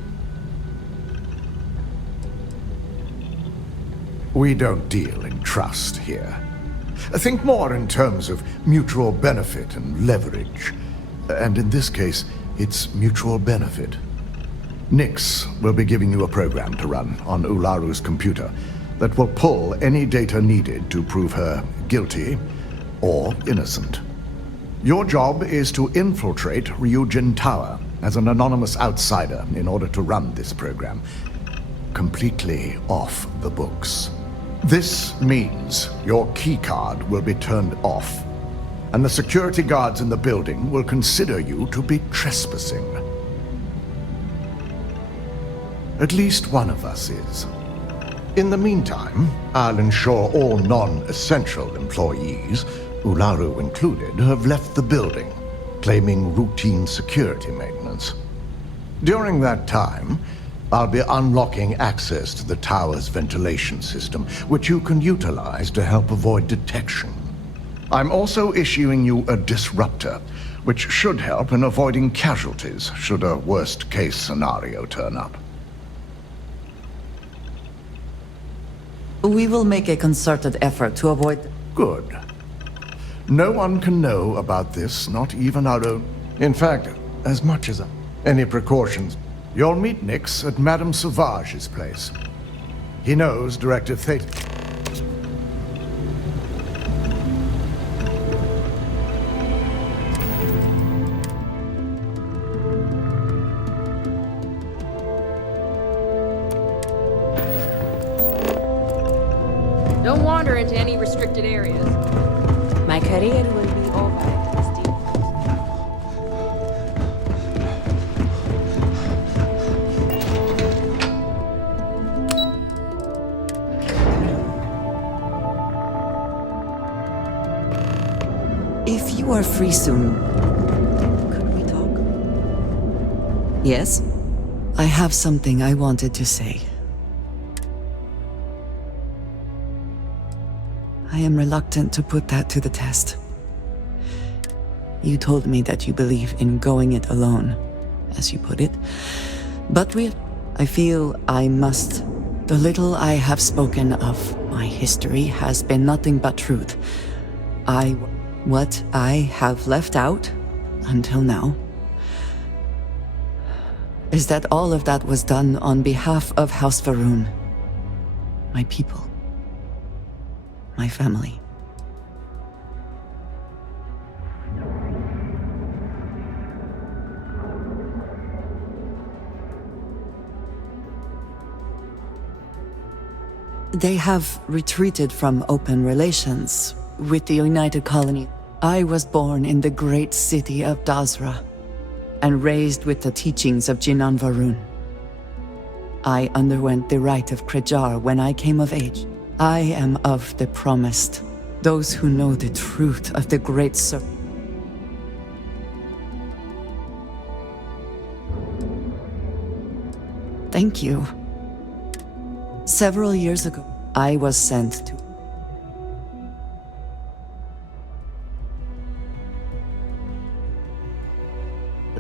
We don't deal in trust here. Think more in terms of mutual benefit and leverage. And in this case, it's mutual benefit. Nix will be giving you a program to run on Ularu's computer that will pull any data needed to prove her guilty or innocent. Your job is to infiltrate Ryujin Tower as an anonymous outsider in order to run this program completely off the books. This means your keycard will be turned off, and the security guards in the building will consider you to be trespassing. At least one of us is. In the meantime, I'll ensure all non-essential employees, Ularu included, have left the building, claiming routine security maintenance. During that time, I'll be unlocking access to the tower's ventilation system, which you can utilize to help avoid detection. I'm also issuing you a disruptor, which should help in avoiding casualties should a worst-case scenario turn up. We will make a concerted effort to avoid... Good. No one can know about this, not even our own. In fact, as much as any precautions. You'll meet Nix at Madame Sauvage's place. He knows Directive Theta. Don't wander into any restricted areas. My career will be over at this deal. you are free soon, could we talk? Yes? I have something I wanted to say. I am reluctant to put that to the test. You told me that you believe in going it alone, as you put it. But I feel I must. The little I have spoken of my history has been nothing but truth. What I have left out, until now, is that all of that was done on behalf of House Varun. My people. My family. They have retreated from open relations with the United Colony. I was born in the great city of Dasra and raised with the teachings of Jinan Varun. I underwent the rite of Krejar when I came of age. I am of the promised, those who know the truth of the great circle. Thank you. Several years ago, I was sent to...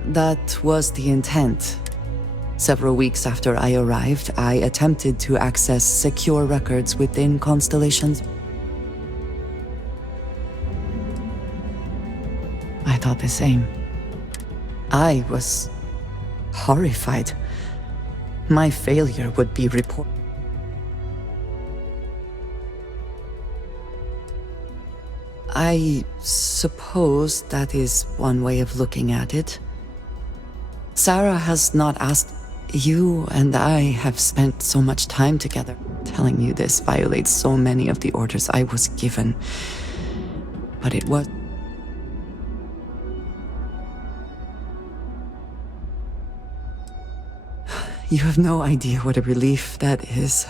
That was the intent. Several weeks after I arrived, I attempted to access secure records within Constellations. I thought the same. I was horrified. My failure would be reported. I suppose that is one way of looking at it. Sarah has not asked. You and I have spent so much time together. Telling you this violates so many of the orders I was given. But it was... You have no idea what a relief that is.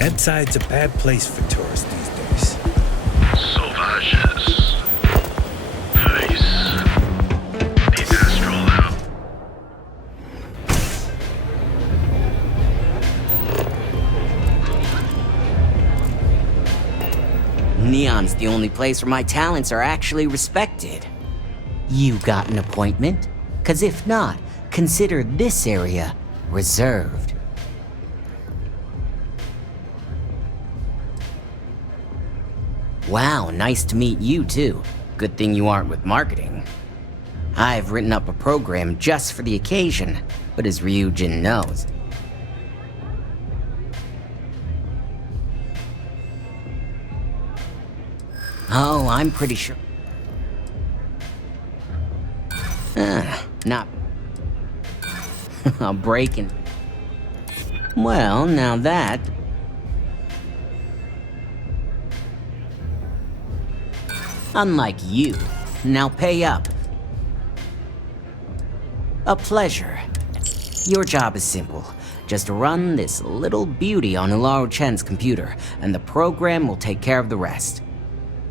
Inside's a bad place for tourists these days. Sauvages. Nice. The astral out. Neon's the only place where my talents are actually respected. You got an appointment? 'Cause if not, consider this area reserved. Wow, nice to meet you too. Good thing you aren't with marketing. I've written up a program just for the occasion, but as Ryujin knows, oh, I'm pretty sure. Not. I'm breaking. Well, now that. Unlike you. Now pay up. A pleasure. Your job is simple. Just run this little beauty on Ularu Chen's computer, and the program will take care of the rest.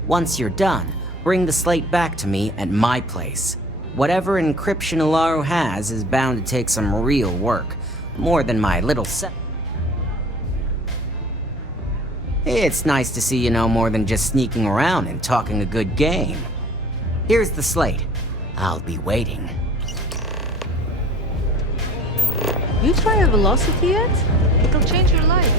Once you're done, bring the slate back to me at my place. Whatever encryption Ularu has is bound to take some real work. More than my little set. It's nice to see you know more than just sneaking around and talking a good game. Here's the slate. I'll be waiting. You try a velocity yet? It'll change your life.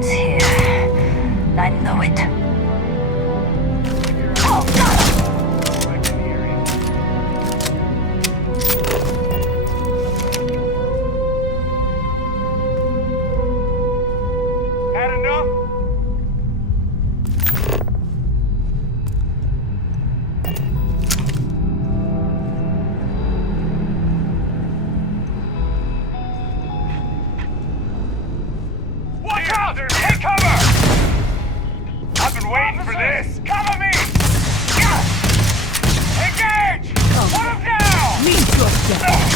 Someone's here. I know it. Had enough? Watch out! Take cover! I've been waiting for this! Cover me! Engage! Put him down! Meet yourself!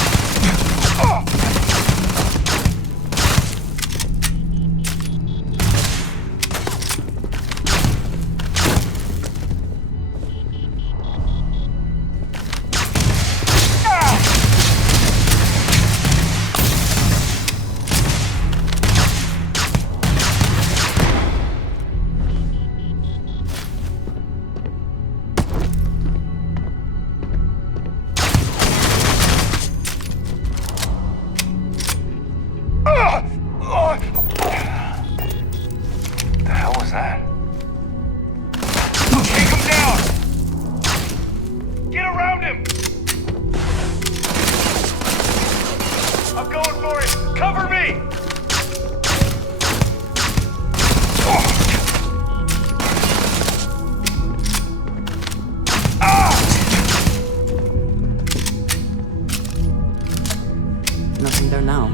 The hell was that? Take him down! Get around him! I'm going for it! Cover me! Nothing there now.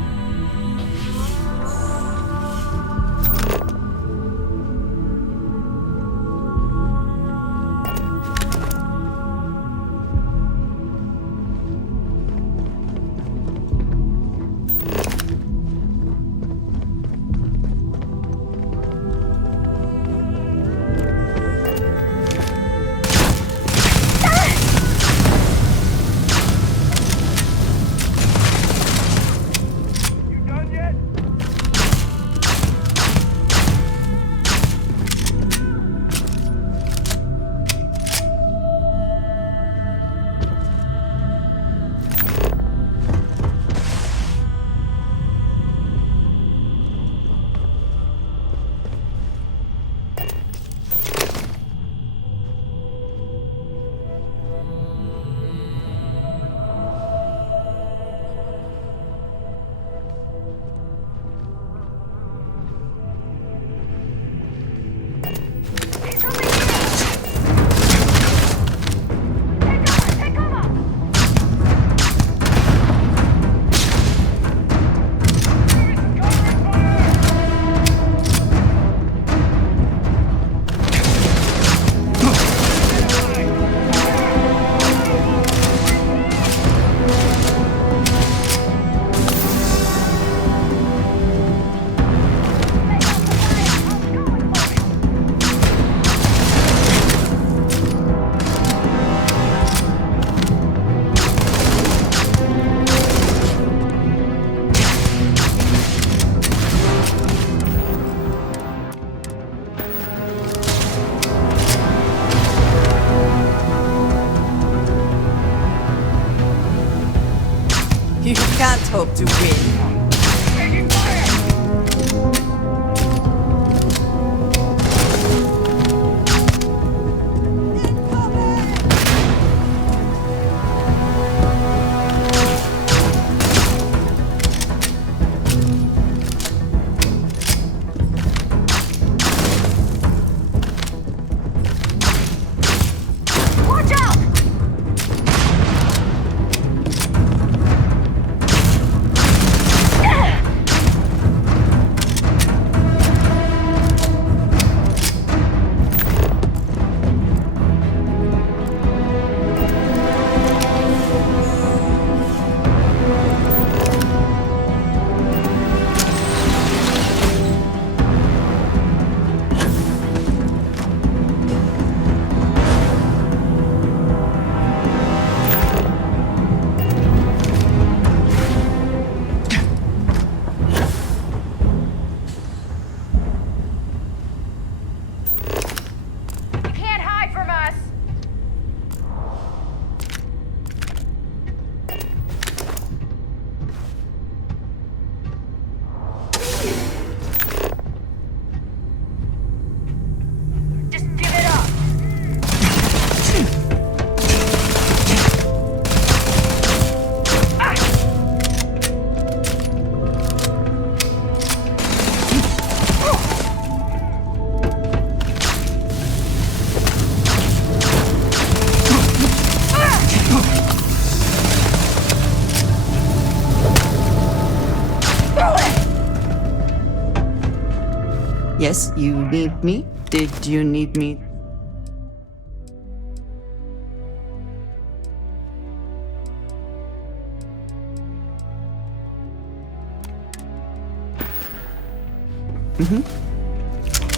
Yes, you need me? Did you need me?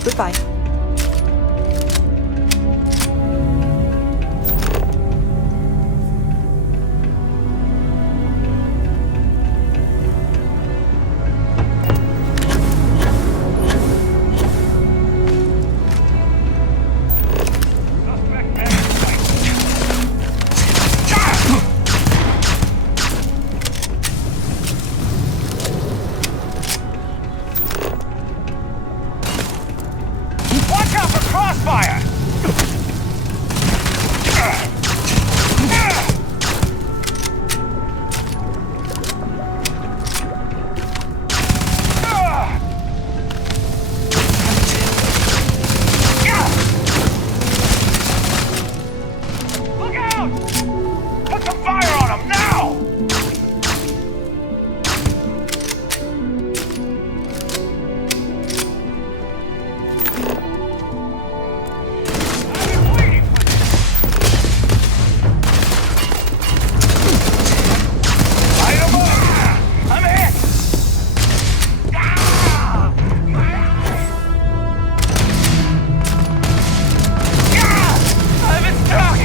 Goodbye. Watch out for crossfire! Look out! Put some fire on him now! I'm hit! I've been struck!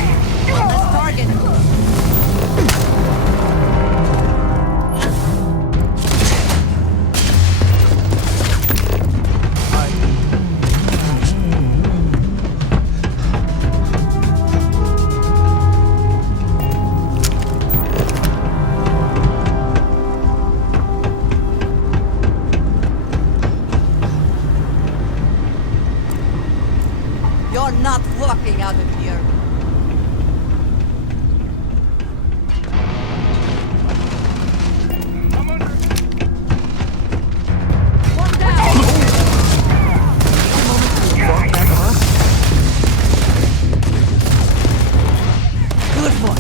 You're not walking out of here. Good boy.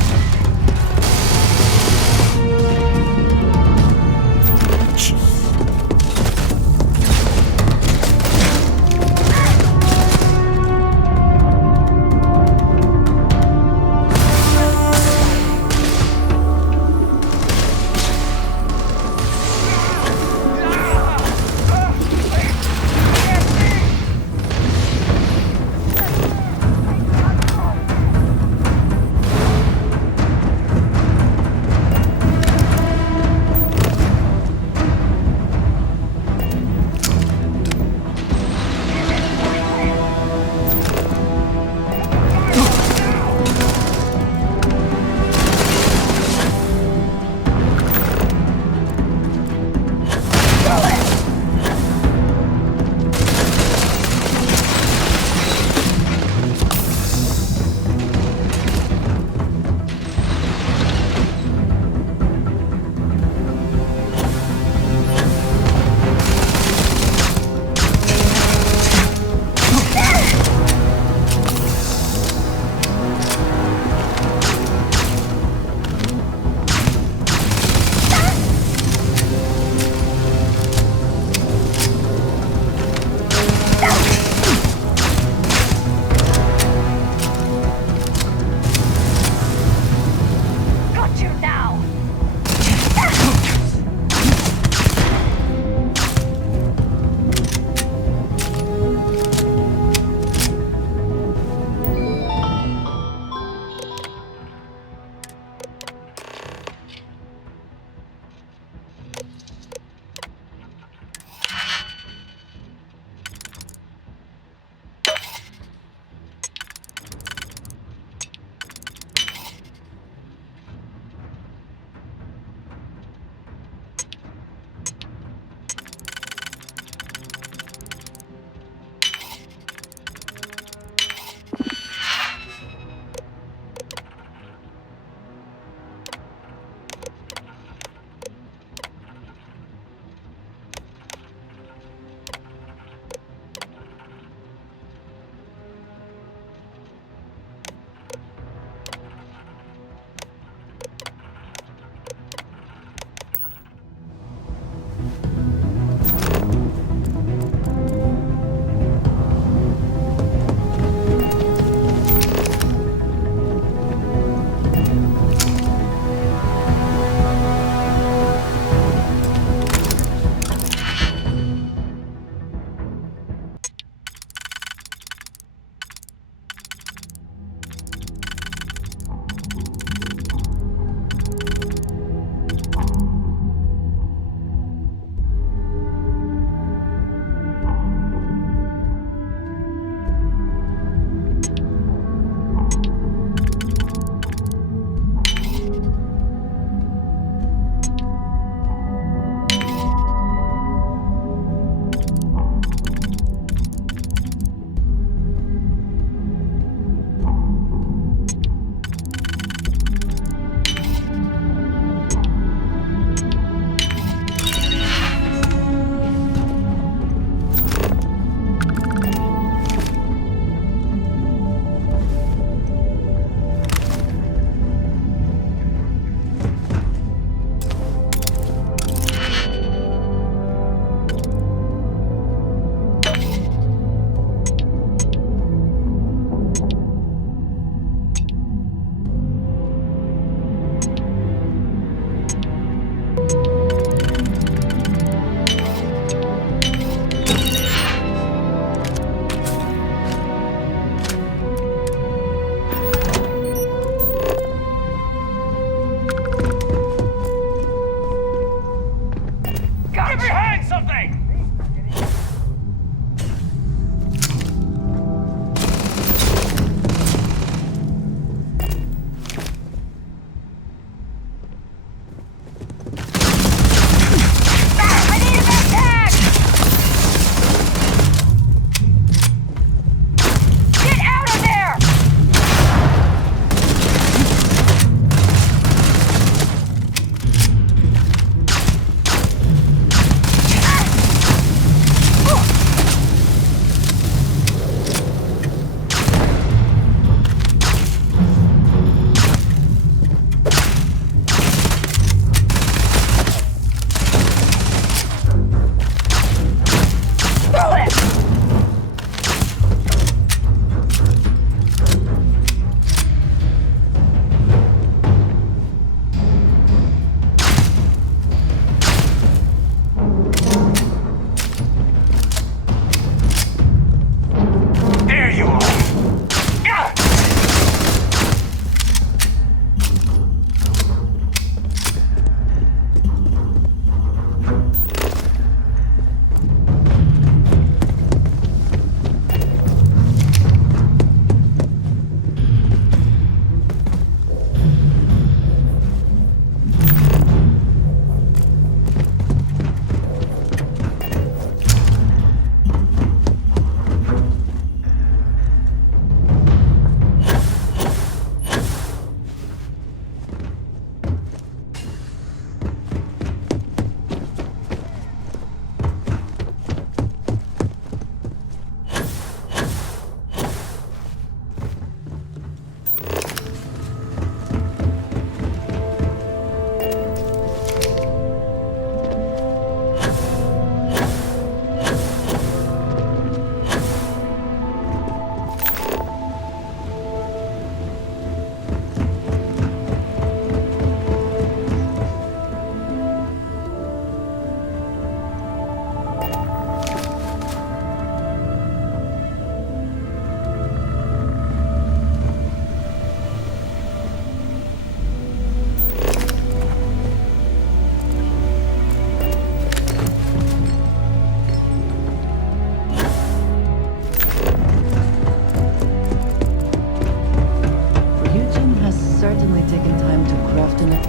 something!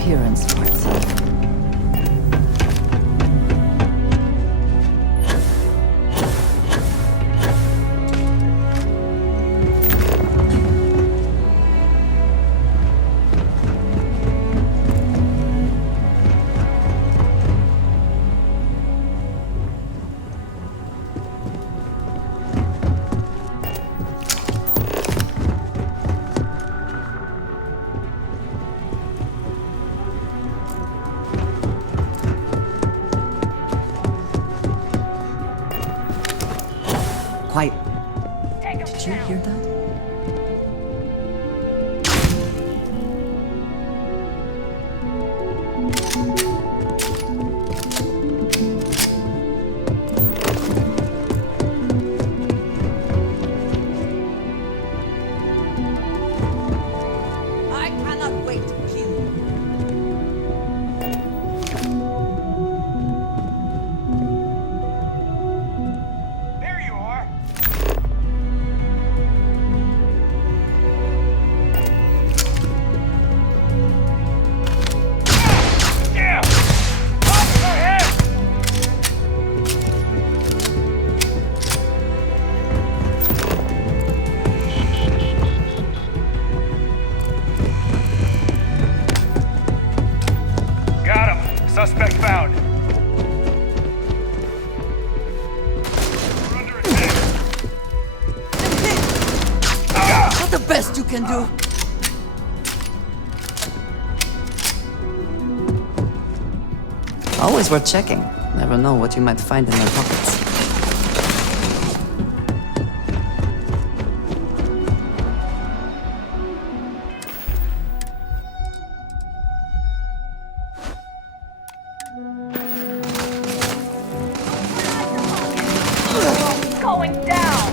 appearance for itself. Quiet. Did you hear that? I cannot wait to kill you. There you are! Yeah! Off her head! Got him. Suspect found. We're under attack. Not the best you can do. Always worth checking. Never know what you might find in their pockets. Going down!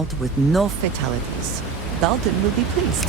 out with no fatalities. Dalton will be pleased.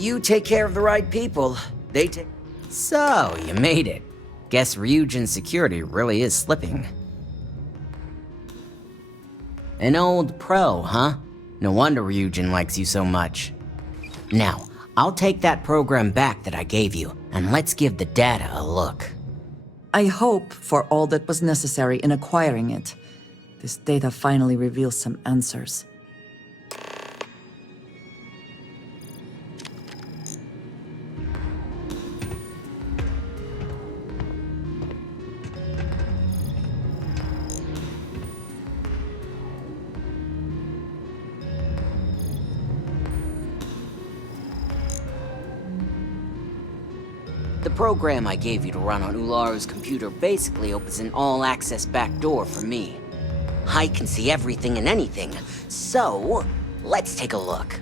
You take care of the right people. They take... So, you made it. Guess Ryujin's security really is slipping. An old pro, huh? No wonder Ryujin likes you so much. Now, I'll take that program back that I gave you, and let's give the data a look. I hope for all that was necessary in acquiring it. This data finally reveals some answers. The program I gave you to run on Ularu's computer basically opens an all-access backdoor for me. I can see everything and anything, so let's take a look.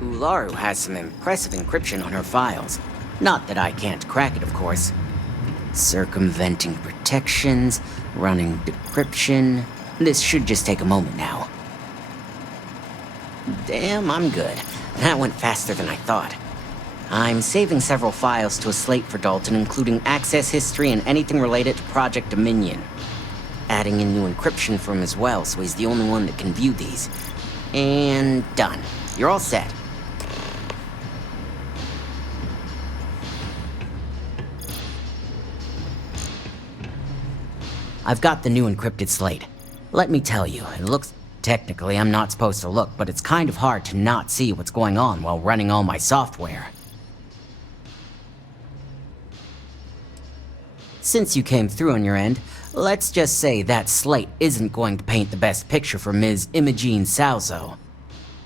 Ularu has some impressive encryption on her files. Not that I can't crack it, of course. Circumventing protections, running decryption. This should just take a moment now. Damn, I'm good. That went faster than I thought. I'm saving several files to a slate for Dalton, including access history and anything related to Project Dominion. Adding in new encryption for him as well, so he's the only one that can view these. And done. You're all set. I've got the new encrypted slate. Let me tell you, it looks... Technically, I'm not supposed to look, but it's kind of hard to not see what's going on while running all my software. Since you came through on your end, let's just say that slate isn't going to paint the best picture for Ms. Imogene Salzo.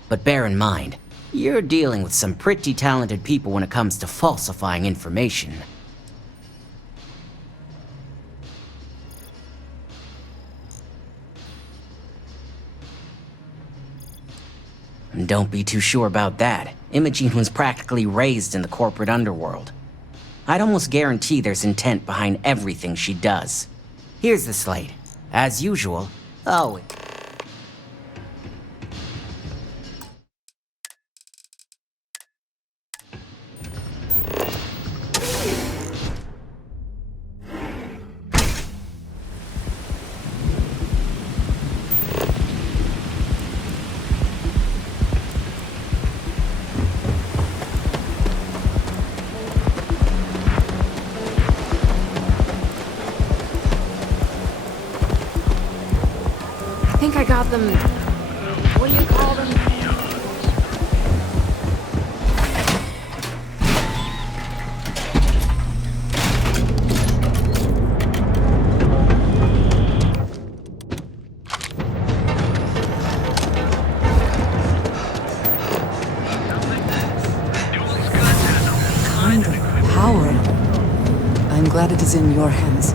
But bear in mind, you're dealing with some pretty talented people when it comes to falsifying information. Don't be too sure about that. Imogene was practically raised in the corporate underworld. I'd almost guarantee there's intent behind everything she does. Here's the slate. As usual. Oh. I got them. What do you call them? Kind of power. I'm glad it is in your hands.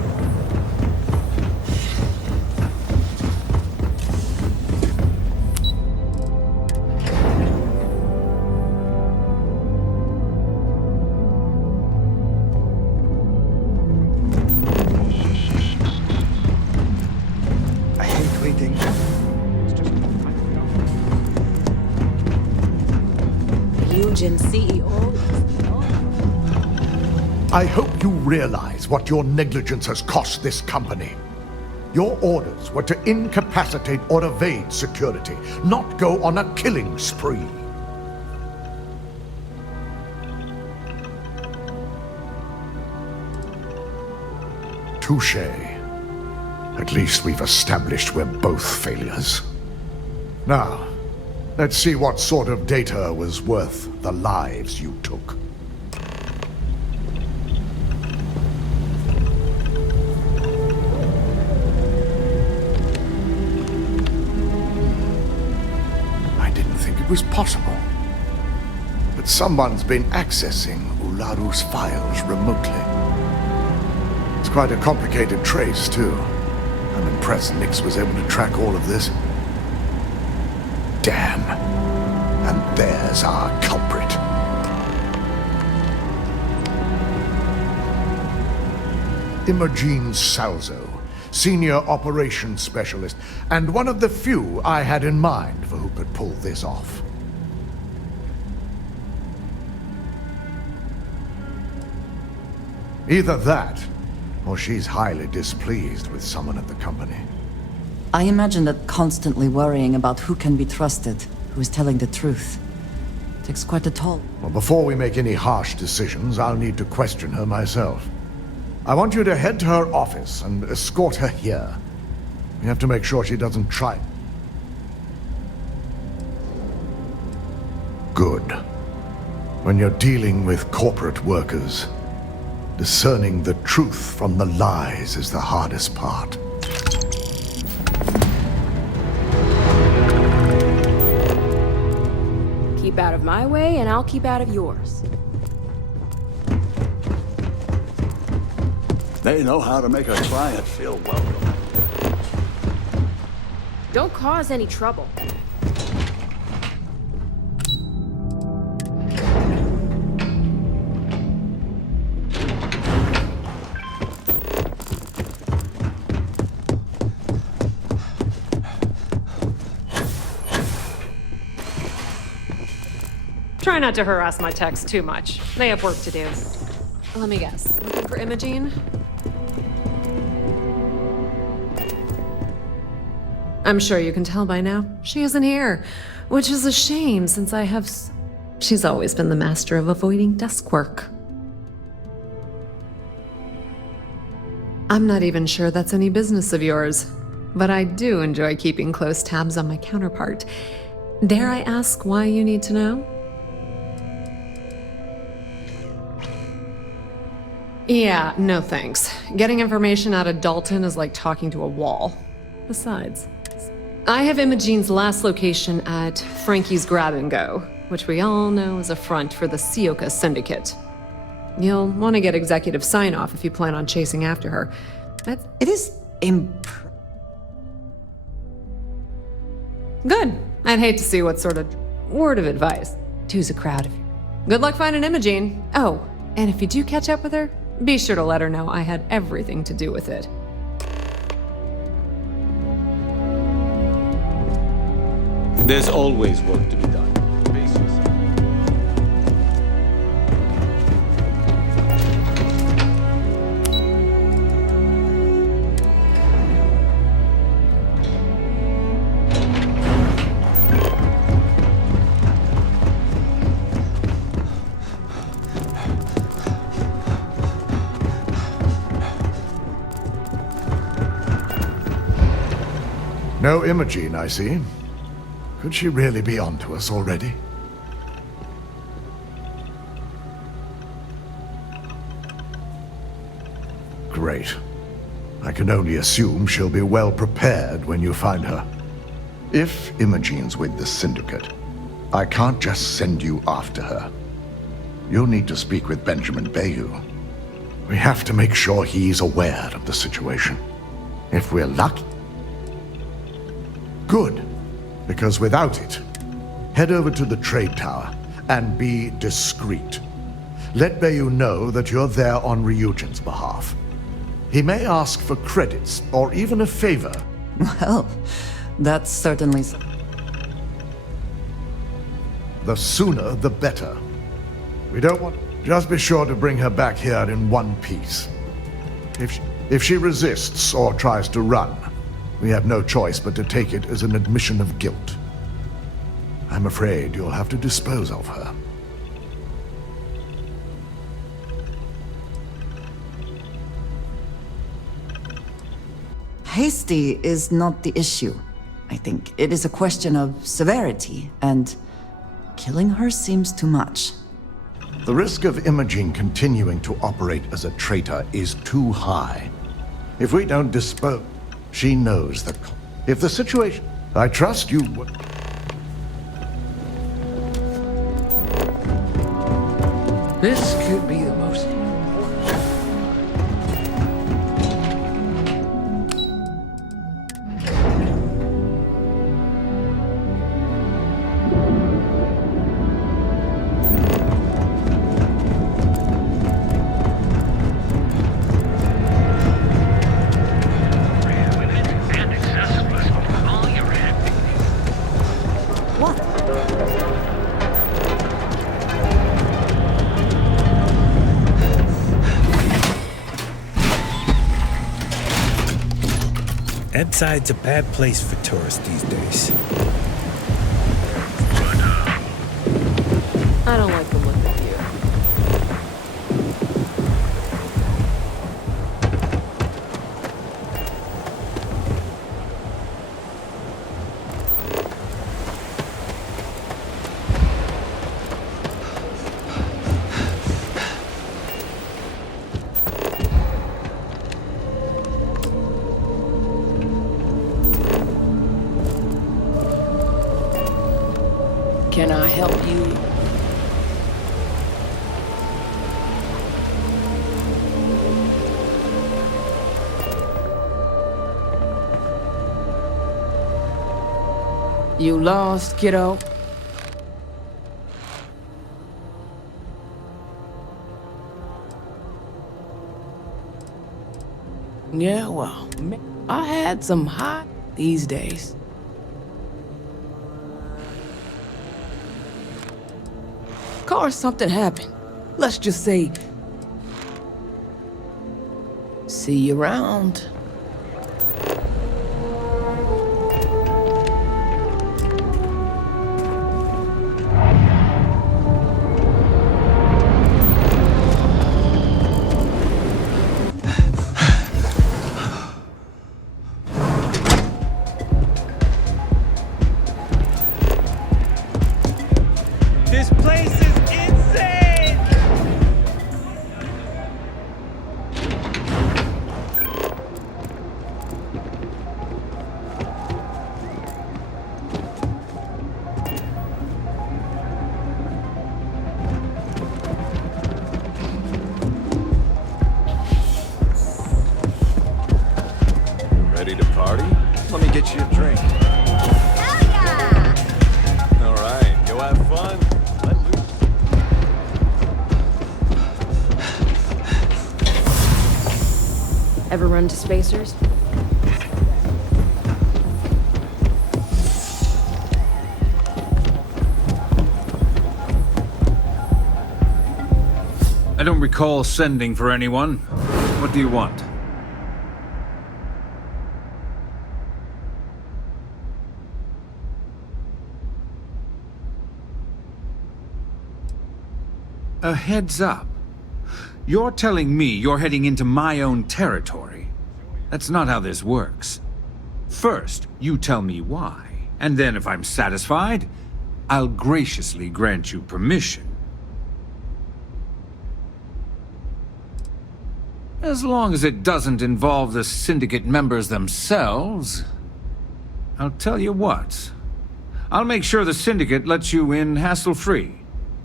I hope you realize what your negligence has cost this company. Your orders were to incapacitate or evade security, not go on a killing spree. Touché. At least we've established we're both failures. Now, let's see what sort of data was worth the lives you took. I didn't think it was possible. But someone's been accessing Ularu's files remotely. It's quite a complicated trace, too. I'm impressed Nix was able to track all of this. Damn. And there's our culprit. Imogene Salzo, Senior Operations Specialist, and one of the few I had in mind for who could pull this off. Either that, or she's highly displeased with someone at the company. I imagine that constantly worrying about who can be trusted, who is telling the truth, takes quite a toll. Well, before we make any harsh decisions, I'll need to question her myself. I want you to head to her office and escort her here. We have to make sure she doesn't try. Good. When you're dealing with corporate workers, discerning the truth from the lies is the hardest part. Keep out of my way, and I'll keep out of yours. They know how to make a client feel welcome. Don't cause any trouble. Try not to harass my techs too much. They have work to do. Let me guess. Looking for Imogene? I'm sure you can tell by now. She isn't here, which is a shame since I have... She's always been the master of avoiding desk work. I'm not even sure that's any business of yours, but I do enjoy keeping close tabs on my counterpart. Dare I ask why you need to know? Yeah, no thanks. Getting information out of Dalton is like talking to a wall. Besides, I have Imogene's last location at Frankie's Grab and Go, which we all know is a front for the Sioka Syndicate. You'll want to get executive sign-off if you plan on chasing after her. It is Good. I'd hate to see what sort of word of advice. Two's a crowd of you. Good luck finding Imogene. Oh, and if you do catch up with her, be sure to let her know I had everything to do with it. There's always work to be done. Pace yourself. No Imogene, I see. Could she really be onto us already? Great. I can only assume she'll be well prepared when you find her. If Imogene's with the Syndicate, I can't just send you after her. You'll need to speak with Benjamin Bayou. We have to make sure he's aware of the situation. If we're lucky... Good. Because without it, head over to the trade tower and be discreet. Let Bayou know that you're there on Ryujin's behalf. He may ask for credits or even a favor. Well, that's certainly... The sooner, the better. We don't want... Just be sure to bring her back here in one piece. If she... If she resists or tries to run, we have no choice but to take it as an admission of guilt. I'm afraid you'll have to dispose of her. Hasty is not the issue, I think. It is a question of severity, and killing her seems too much. The risk of Imogene continuing to operate as a traitor is too high. If we don't dispose, she knows that. If the situation, I trust you. This could be the most. Edside's a bad place for tourists these days. I don't like the look of you. Can I help you? You lost, kiddo? Yeah, well, I had some hot these days. Or something happened. Let's just say, see you around. This place is insane! Ready to party? Let me get you a drink. Hell yeah! All right, go have fun. Let loose. Ever run to spacers? I don't recall sending for anyone. What do you want? A heads up. You're telling me you're heading into my own territory. That's not how this works. First, you tell me why, and then if I'm satisfied, I'll graciously grant you permission. As long as it doesn't involve the Syndicate members themselves. I'll tell you what. I'll make sure the Syndicate lets you in hassle-free.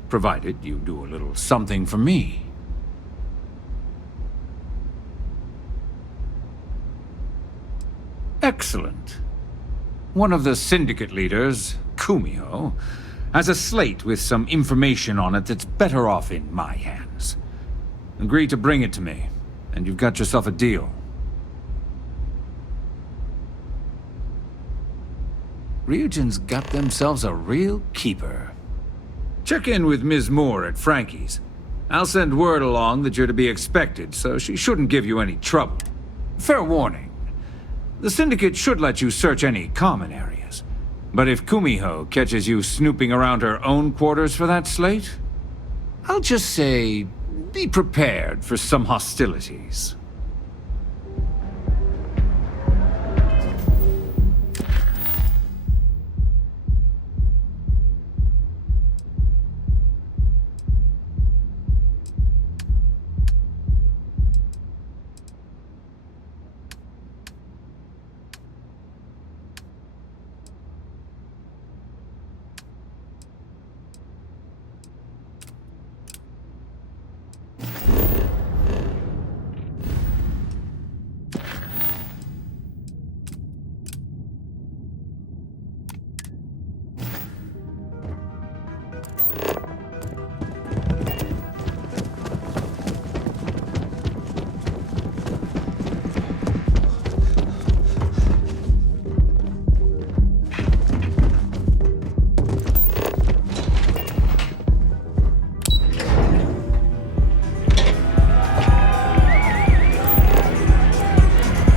Provided you do a little something for me. Excellent. One of the Syndicate leaders, Kumio, has a slate with some information on it that's better off in my hands. Agree to bring it to me, and you've got yourself a deal. Ryujin's got themselves a real keeper. Check in with Ms. Moore at Frankie's. I'll send word along that you're to be expected, so she shouldn't give you any trouble. Fair warning. The Syndicate should let you search any common areas. But if Kumiho catches you snooping around her own quarters for that slate, I'll just say, be prepared for some hostilities.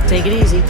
Take it easy.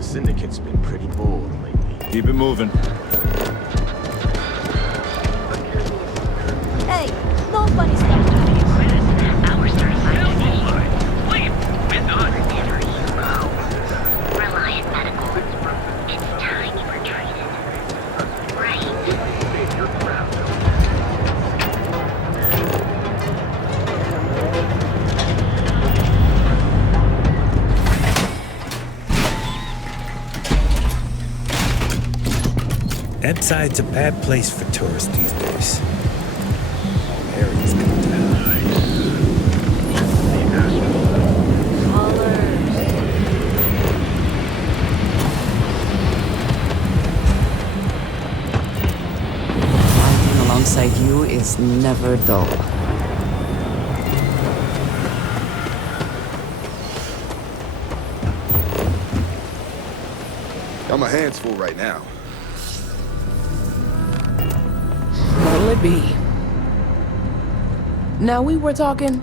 Syndicate's been pretty bored lately. Keep it moving. Hey, nobody's got to be Our certified Wait, we're done. Reliant Medical. It's time you were treated. Right. That side's a bad place for tourists these days. All areas come down. Fighting alongside you is never dull. Got my hands full right now. What'll it be? Now we were talking.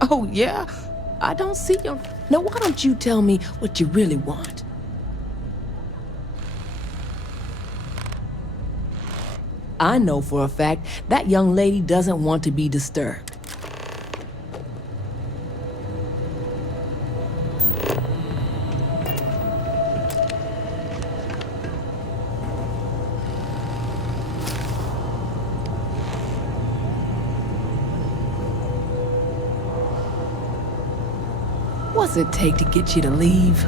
Oh, yeah? I don't see your... Now, why don't you tell me what you really want? I know for a fact that young lady doesn't want to be disturbed. What's it take to get you to leave?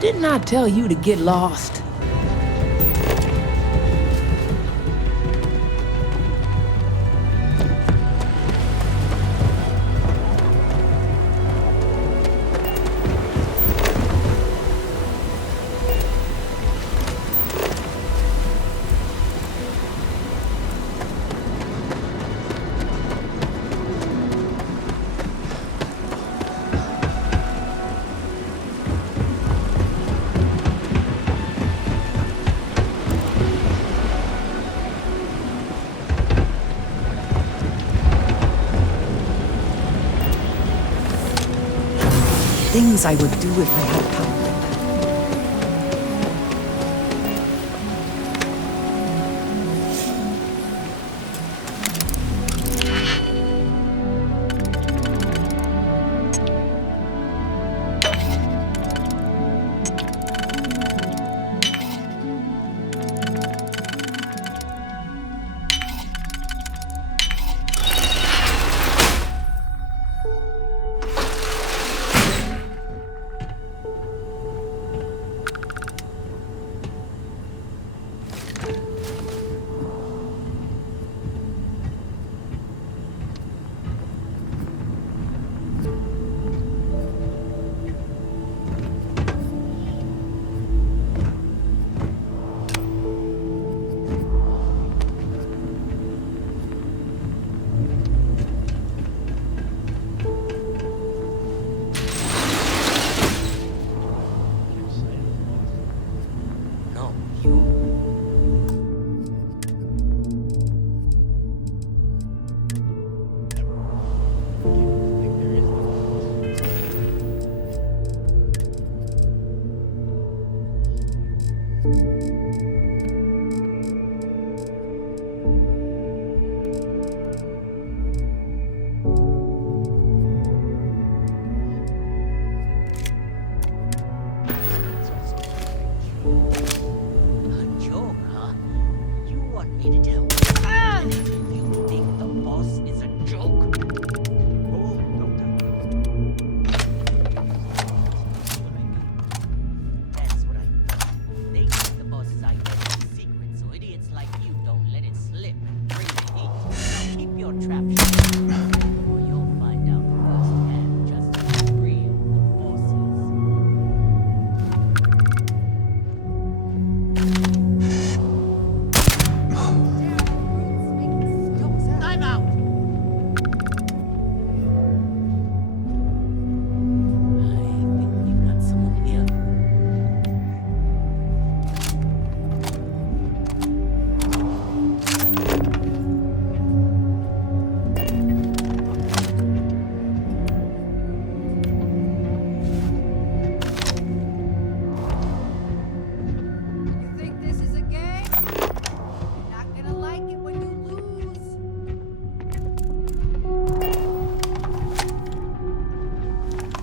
Didn't I tell you to get lost? Things I would do if I had power.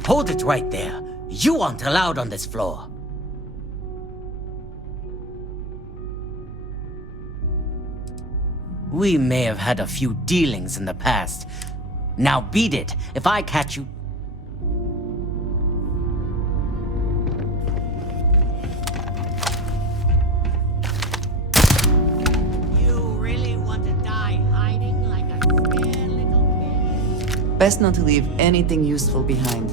Hold it right there. You aren't allowed on this floor. We may have had a few dealings in the past. Now beat it. If I catch you... You really want to die hiding like a scared little kid? Best not to leave anything useful behind.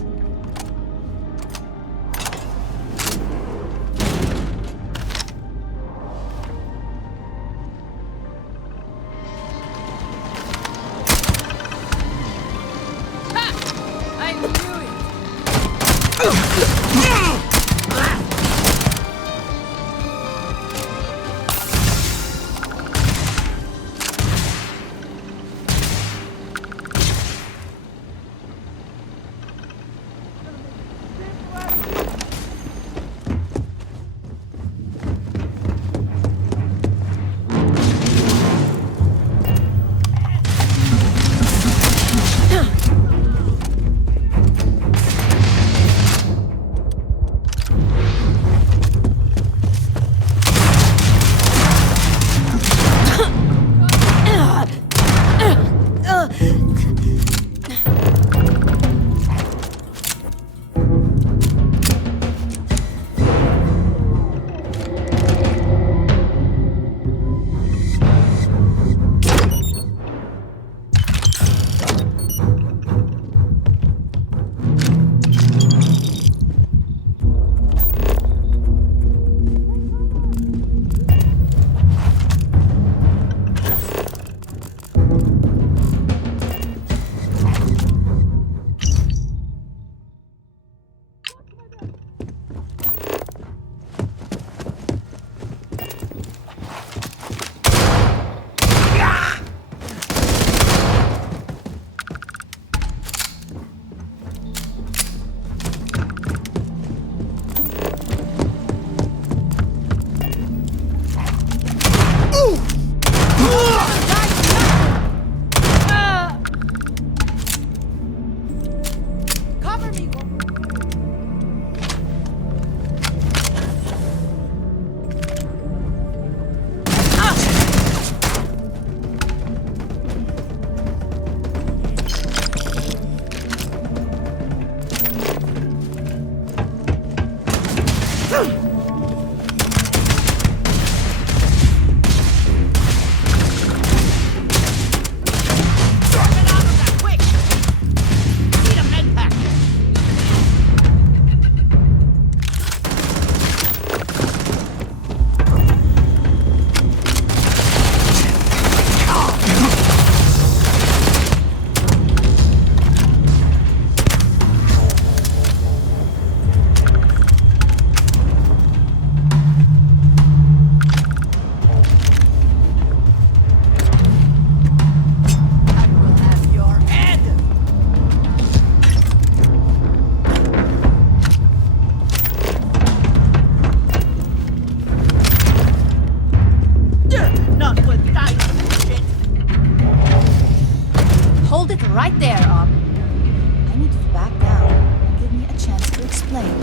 Right there, Op. I need you to back down and give me a chance to explain.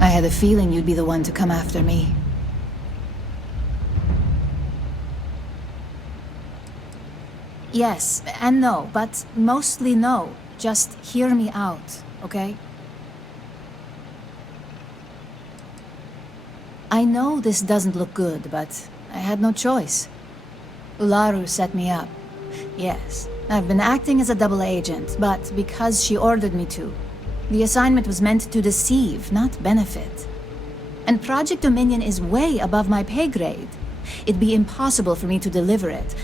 I had a feeling you'd be the one to come after me. Yes and no, but mostly no. Just hear me out, okay? I know this doesn't look good, but I had no choice. Ularu set me up. Yes, I've been acting as a double agent, but because she ordered me to. The assignment was meant to deceive, not benefit. And Project Dominion is way above my pay grade. It'd be impossible for me to deliver it.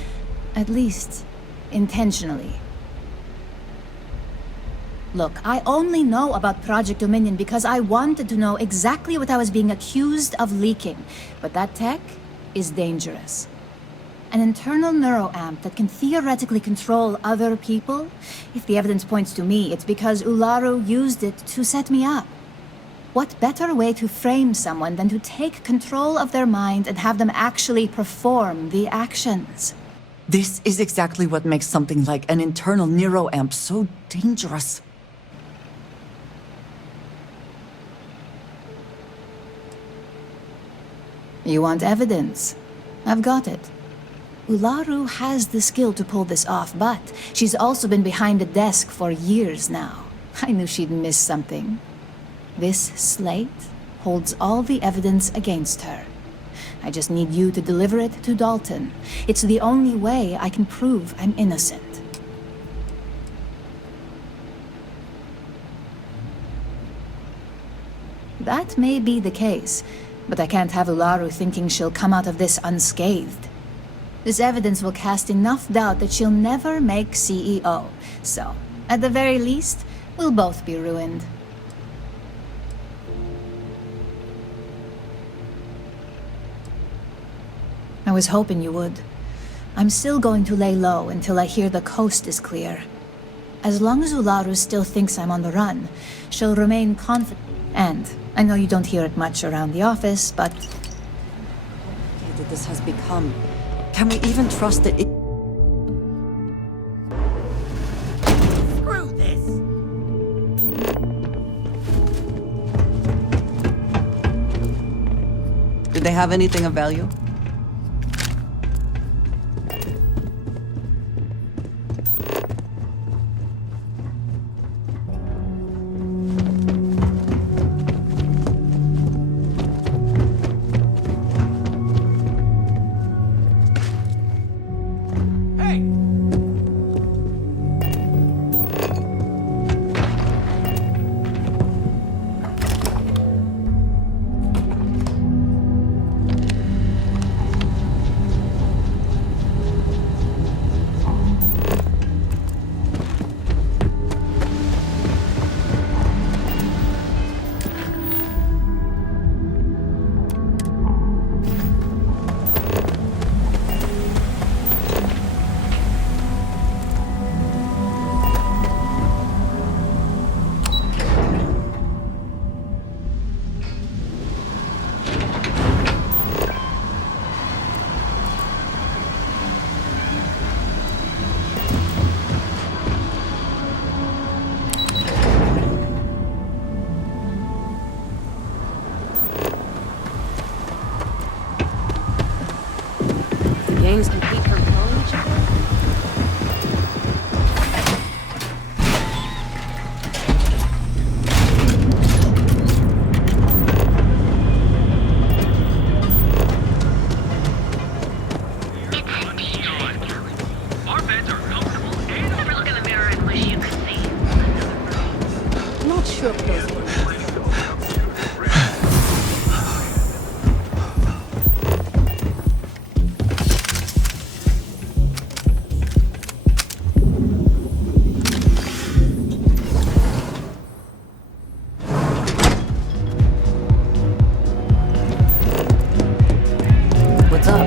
At least, intentionally. Look, I only know about Project Dominion because I wanted to know exactly what I was being accused of leaking. But that tech is dangerous. An internal neuroamp that can theoretically control other people? If the evidence points to me, it's because Ularu used it to set me up. What better way to frame someone than to take control of their mind and have them actually perform the actions? This is exactly what makes something like an internal neuroamp so dangerous. You want evidence? I've got it. Ularu has the skill to pull this off, but she's also been behind a desk for years now. I knew she'd miss something. This slate holds all the evidence against her. I just need you to deliver it to Dalton. It's the only way I can prove I'm innocent. That may be the case, but I can't have Ularu thinking she'll come out of this unscathed. This evidence will cast enough doubt that she'll never make CEO. So, at the very least, we'll both be ruined. I was hoping you would. I'm still going to lay low until I hear the coast is clear. As long as Ularu still thinks I'm on the run, she'll remain confident. And I know you don't hear it much around the office, but... That this has become. Can we even trust that it... Screw this! Did they have anything of value? Gangs can keep from killing each other? Our beds are comfortable and Ever look in the mirror and wish you could see? I'm not sure if those What's up?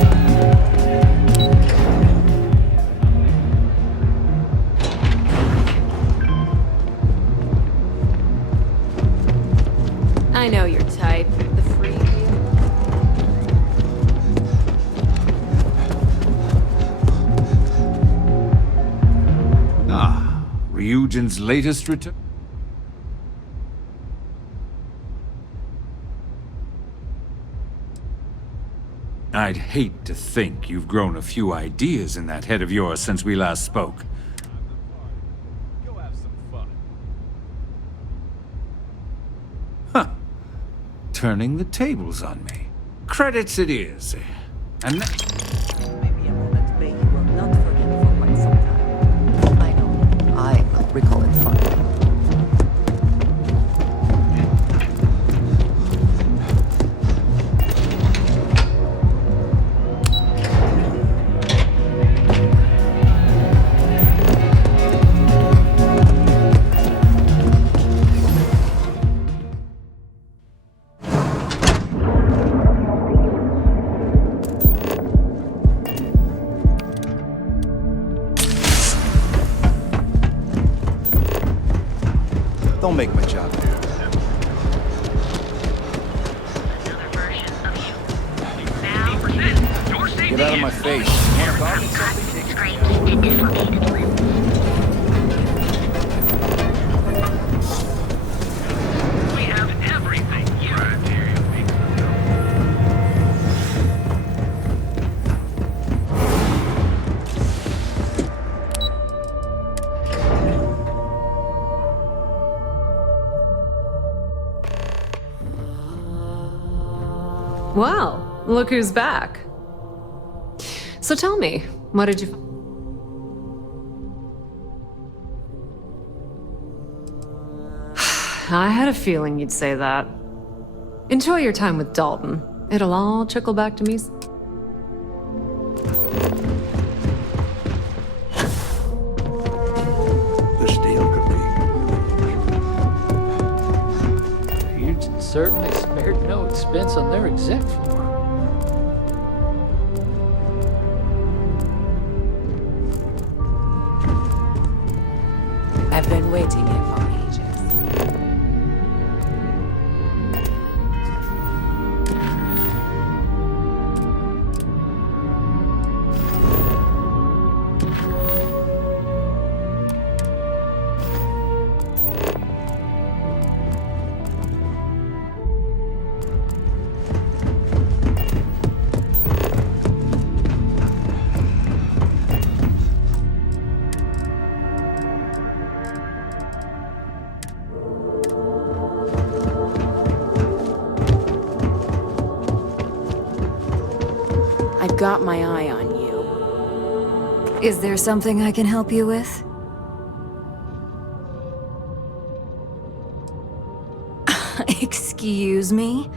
I know your type. The free deal. Ah, Ryujin's latest return. I'd hate to think you've grown a few ideas in that head of yours since we last spoke. Go have some fun. Huh. Turning the tables on me. Credits it is. And Maybe a moment May you will not forget for quite some time. I know. I will recall it fondly. Don't make my job. out of my face. Wanna talk at something? We have everything. Wow, look who's back. So tell me, what did you... I had a feeling you'd say that. Enjoy your time with Dalton. It'll all trickle back to me. This deal could be. Houston certainly spared no expense on their exec floor. I've been waiting here for ages. I've got my eye on you. Is there something I can help you with? Excuse me?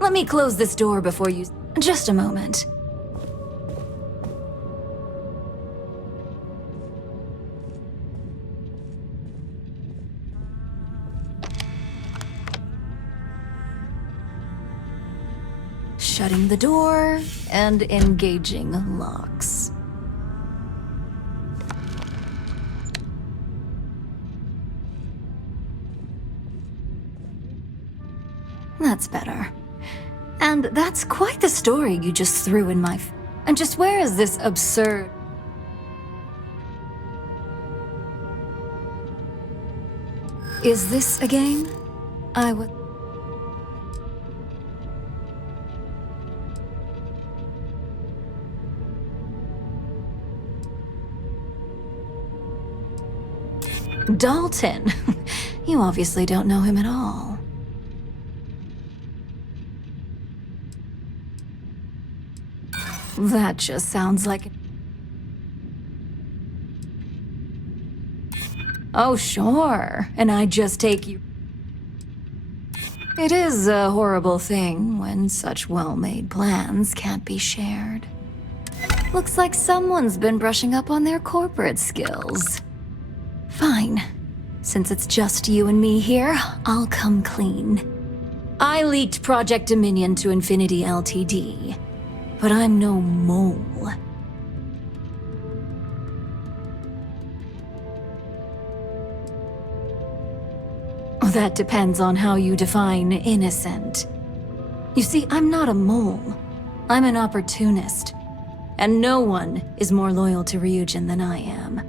Let me close this door before you... Just a moment. Shutting the door and engaging locks. That's better. And that's quite the story you just threw in my... And just where is this absurd... Is this a game? I would... Dalton. You obviously don't know him at all. That just sounds like... Oh, sure. And I just take you... It is a horrible thing when such well-made plans can't be shared. Looks like someone's been brushing up on their corporate skills. Fine. Since it's just you and me here, I'll come clean. I leaked Project Dominion to Infinity Ltd. But I'm no mole. That depends on how you define innocent. You see, I'm not a mole. I'm an opportunist. And no one is more loyal to Ryujin than I am.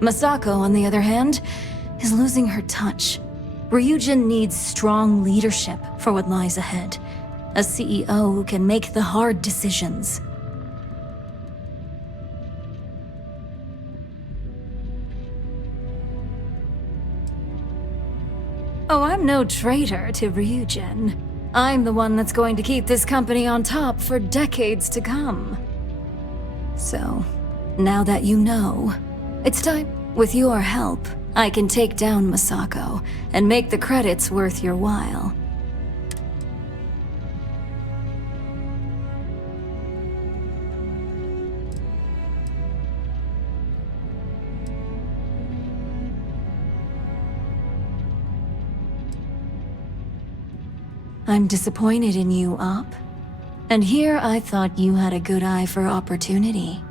Masako, on the other hand, is losing her touch. Ryujin needs strong leadership for what lies ahead. A CEO who can make the hard decisions. Oh, I'm no traitor to Ryujin. I'm the one that's going to keep this company on top for decades to come. So, now that you know, it's time. With your help, I can take down Masako and make the credits worth your while. I'm disappointed in you, Op. And here I thought you had a good eye for opportunity.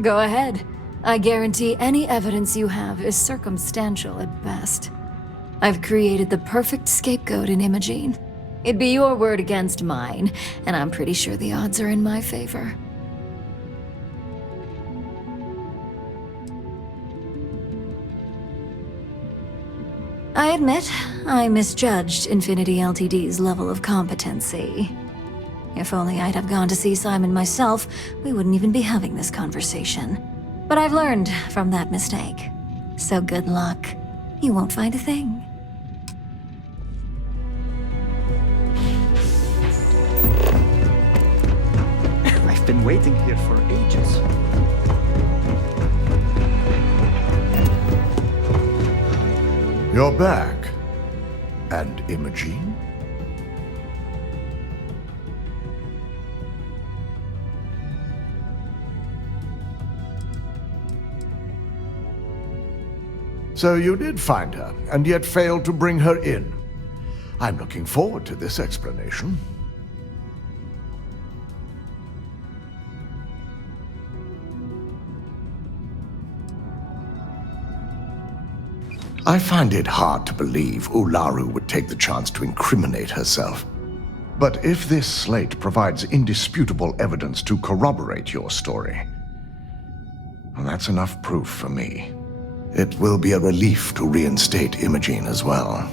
Go ahead. I guarantee any evidence you have is circumstantial at best. I've created the perfect scapegoat in Imogene. It'd be your word against mine, and I'm pretty sure the odds are in my favor. I admit, I misjudged Infinity Ltd's level of competency. If only I'd have gone to see Simon myself, we wouldn't even be having this conversation. But I've learned from that mistake. So good luck. You won't find a thing. I've been waiting here for ages. You're back. And Imogene? So you did find her, and yet failed to bring her in. I'm looking forward to this explanation. I find it hard to believe Ularu would take the chance to incriminate herself. But if this slate provides indisputable evidence to corroborate your story, well, that's enough proof for me. It will be a relief to reinstate Imogene as well.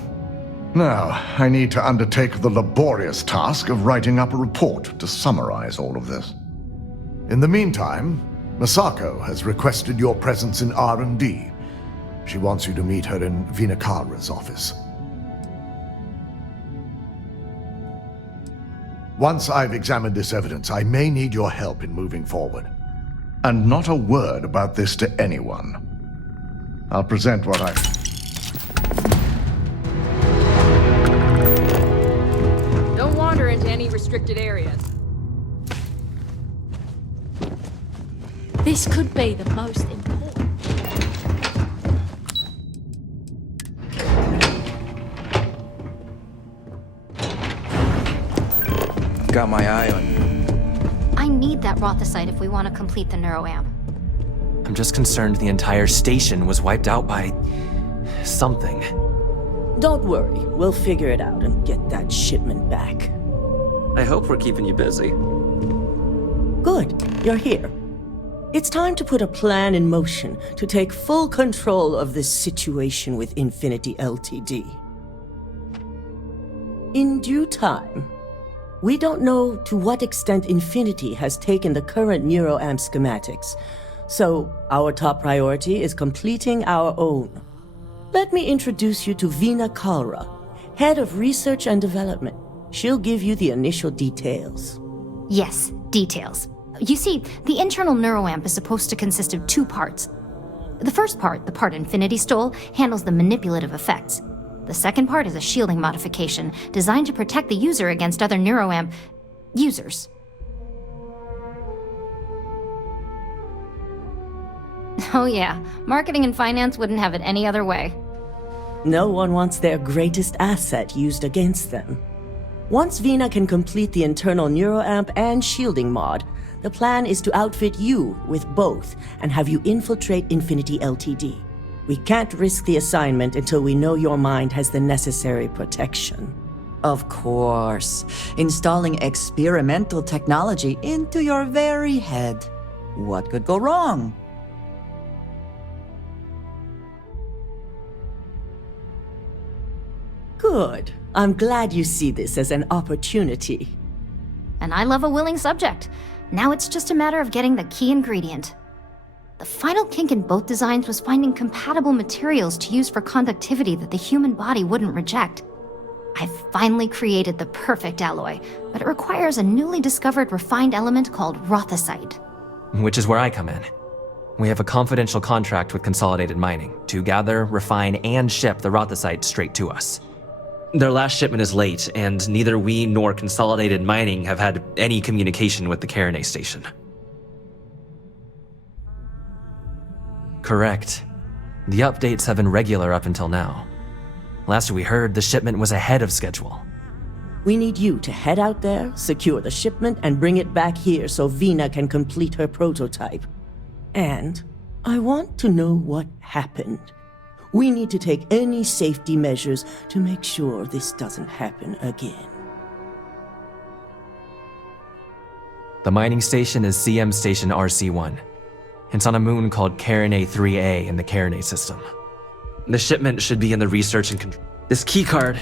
Now, I need to undertake the laborious task of writing up a report to summarize all of this. In the meantime, Masako has requested your presence in R&D. She wants you to meet her in Vinakara's office. Once I've examined this evidence, I may need your help in moving forward. And not a word about this to anyone. I'll present what I... Don't wander into any restricted areas. This could be the most important. Got my eye on you. I need that Rothicite if we want to complete the neuroamp. I'm just concerned the entire station was wiped out by... something. Don't worry, we'll figure it out and get that shipment back. I hope we're keeping you busy. Good, you're here. It's time to put a plan in motion to take full control of this situation with Infinity Ltd. In due time. We don't know to what extent Infinity has taken the current neuroamp schematics, so our top priority is completing our own. Let me introduce you to Vina Kalra, Head of Research and Development. She'll give you the initial details. Yes, details. You see, the internal neuroamp is supposed to consist of two parts. The first part, the part Infinity stole, handles the manipulative effects. The second part is a shielding modification designed to protect the user against other neuroamp users. Oh yeah, marketing and finance wouldn't have it any other way. No one wants their greatest asset used against them. Once Vina can complete the internal neuroamp and shielding mod, the plan is to outfit you with both and have you infiltrate Infinity Ltd. We can't risk the assignment until we know your mind has the necessary protection. Of course. Installing experimental technology into your very head. What could go wrong? Good. I'm glad you see this as an opportunity. And I love a willing subject. Now it's just a matter of getting the key ingredient. The final kink in both designs was finding compatible materials to use for conductivity that the human body wouldn't reject. I've finally created the perfect alloy, but it requires a newly discovered refined element called Rothicite. Which is where I come in. We have a confidential contract with Consolidated Mining to gather, refine, and ship the Rothicite straight to us. Their last shipment is late, and neither we nor Consolidated Mining have had any communication with the Carinae station. Correct. The updates have been regular up until now. Last we heard, the shipment was ahead of schedule. We need you to head out there, secure the shipment, and bring it back here so Vina can complete her prototype. And I want to know what happened. We need to take any safety measures to make sure this doesn't happen again. The mining station is CM Station RC-1. It's on a moon called Carinae 3A in the Carinae system. The shipment should be in the research and control. This keycard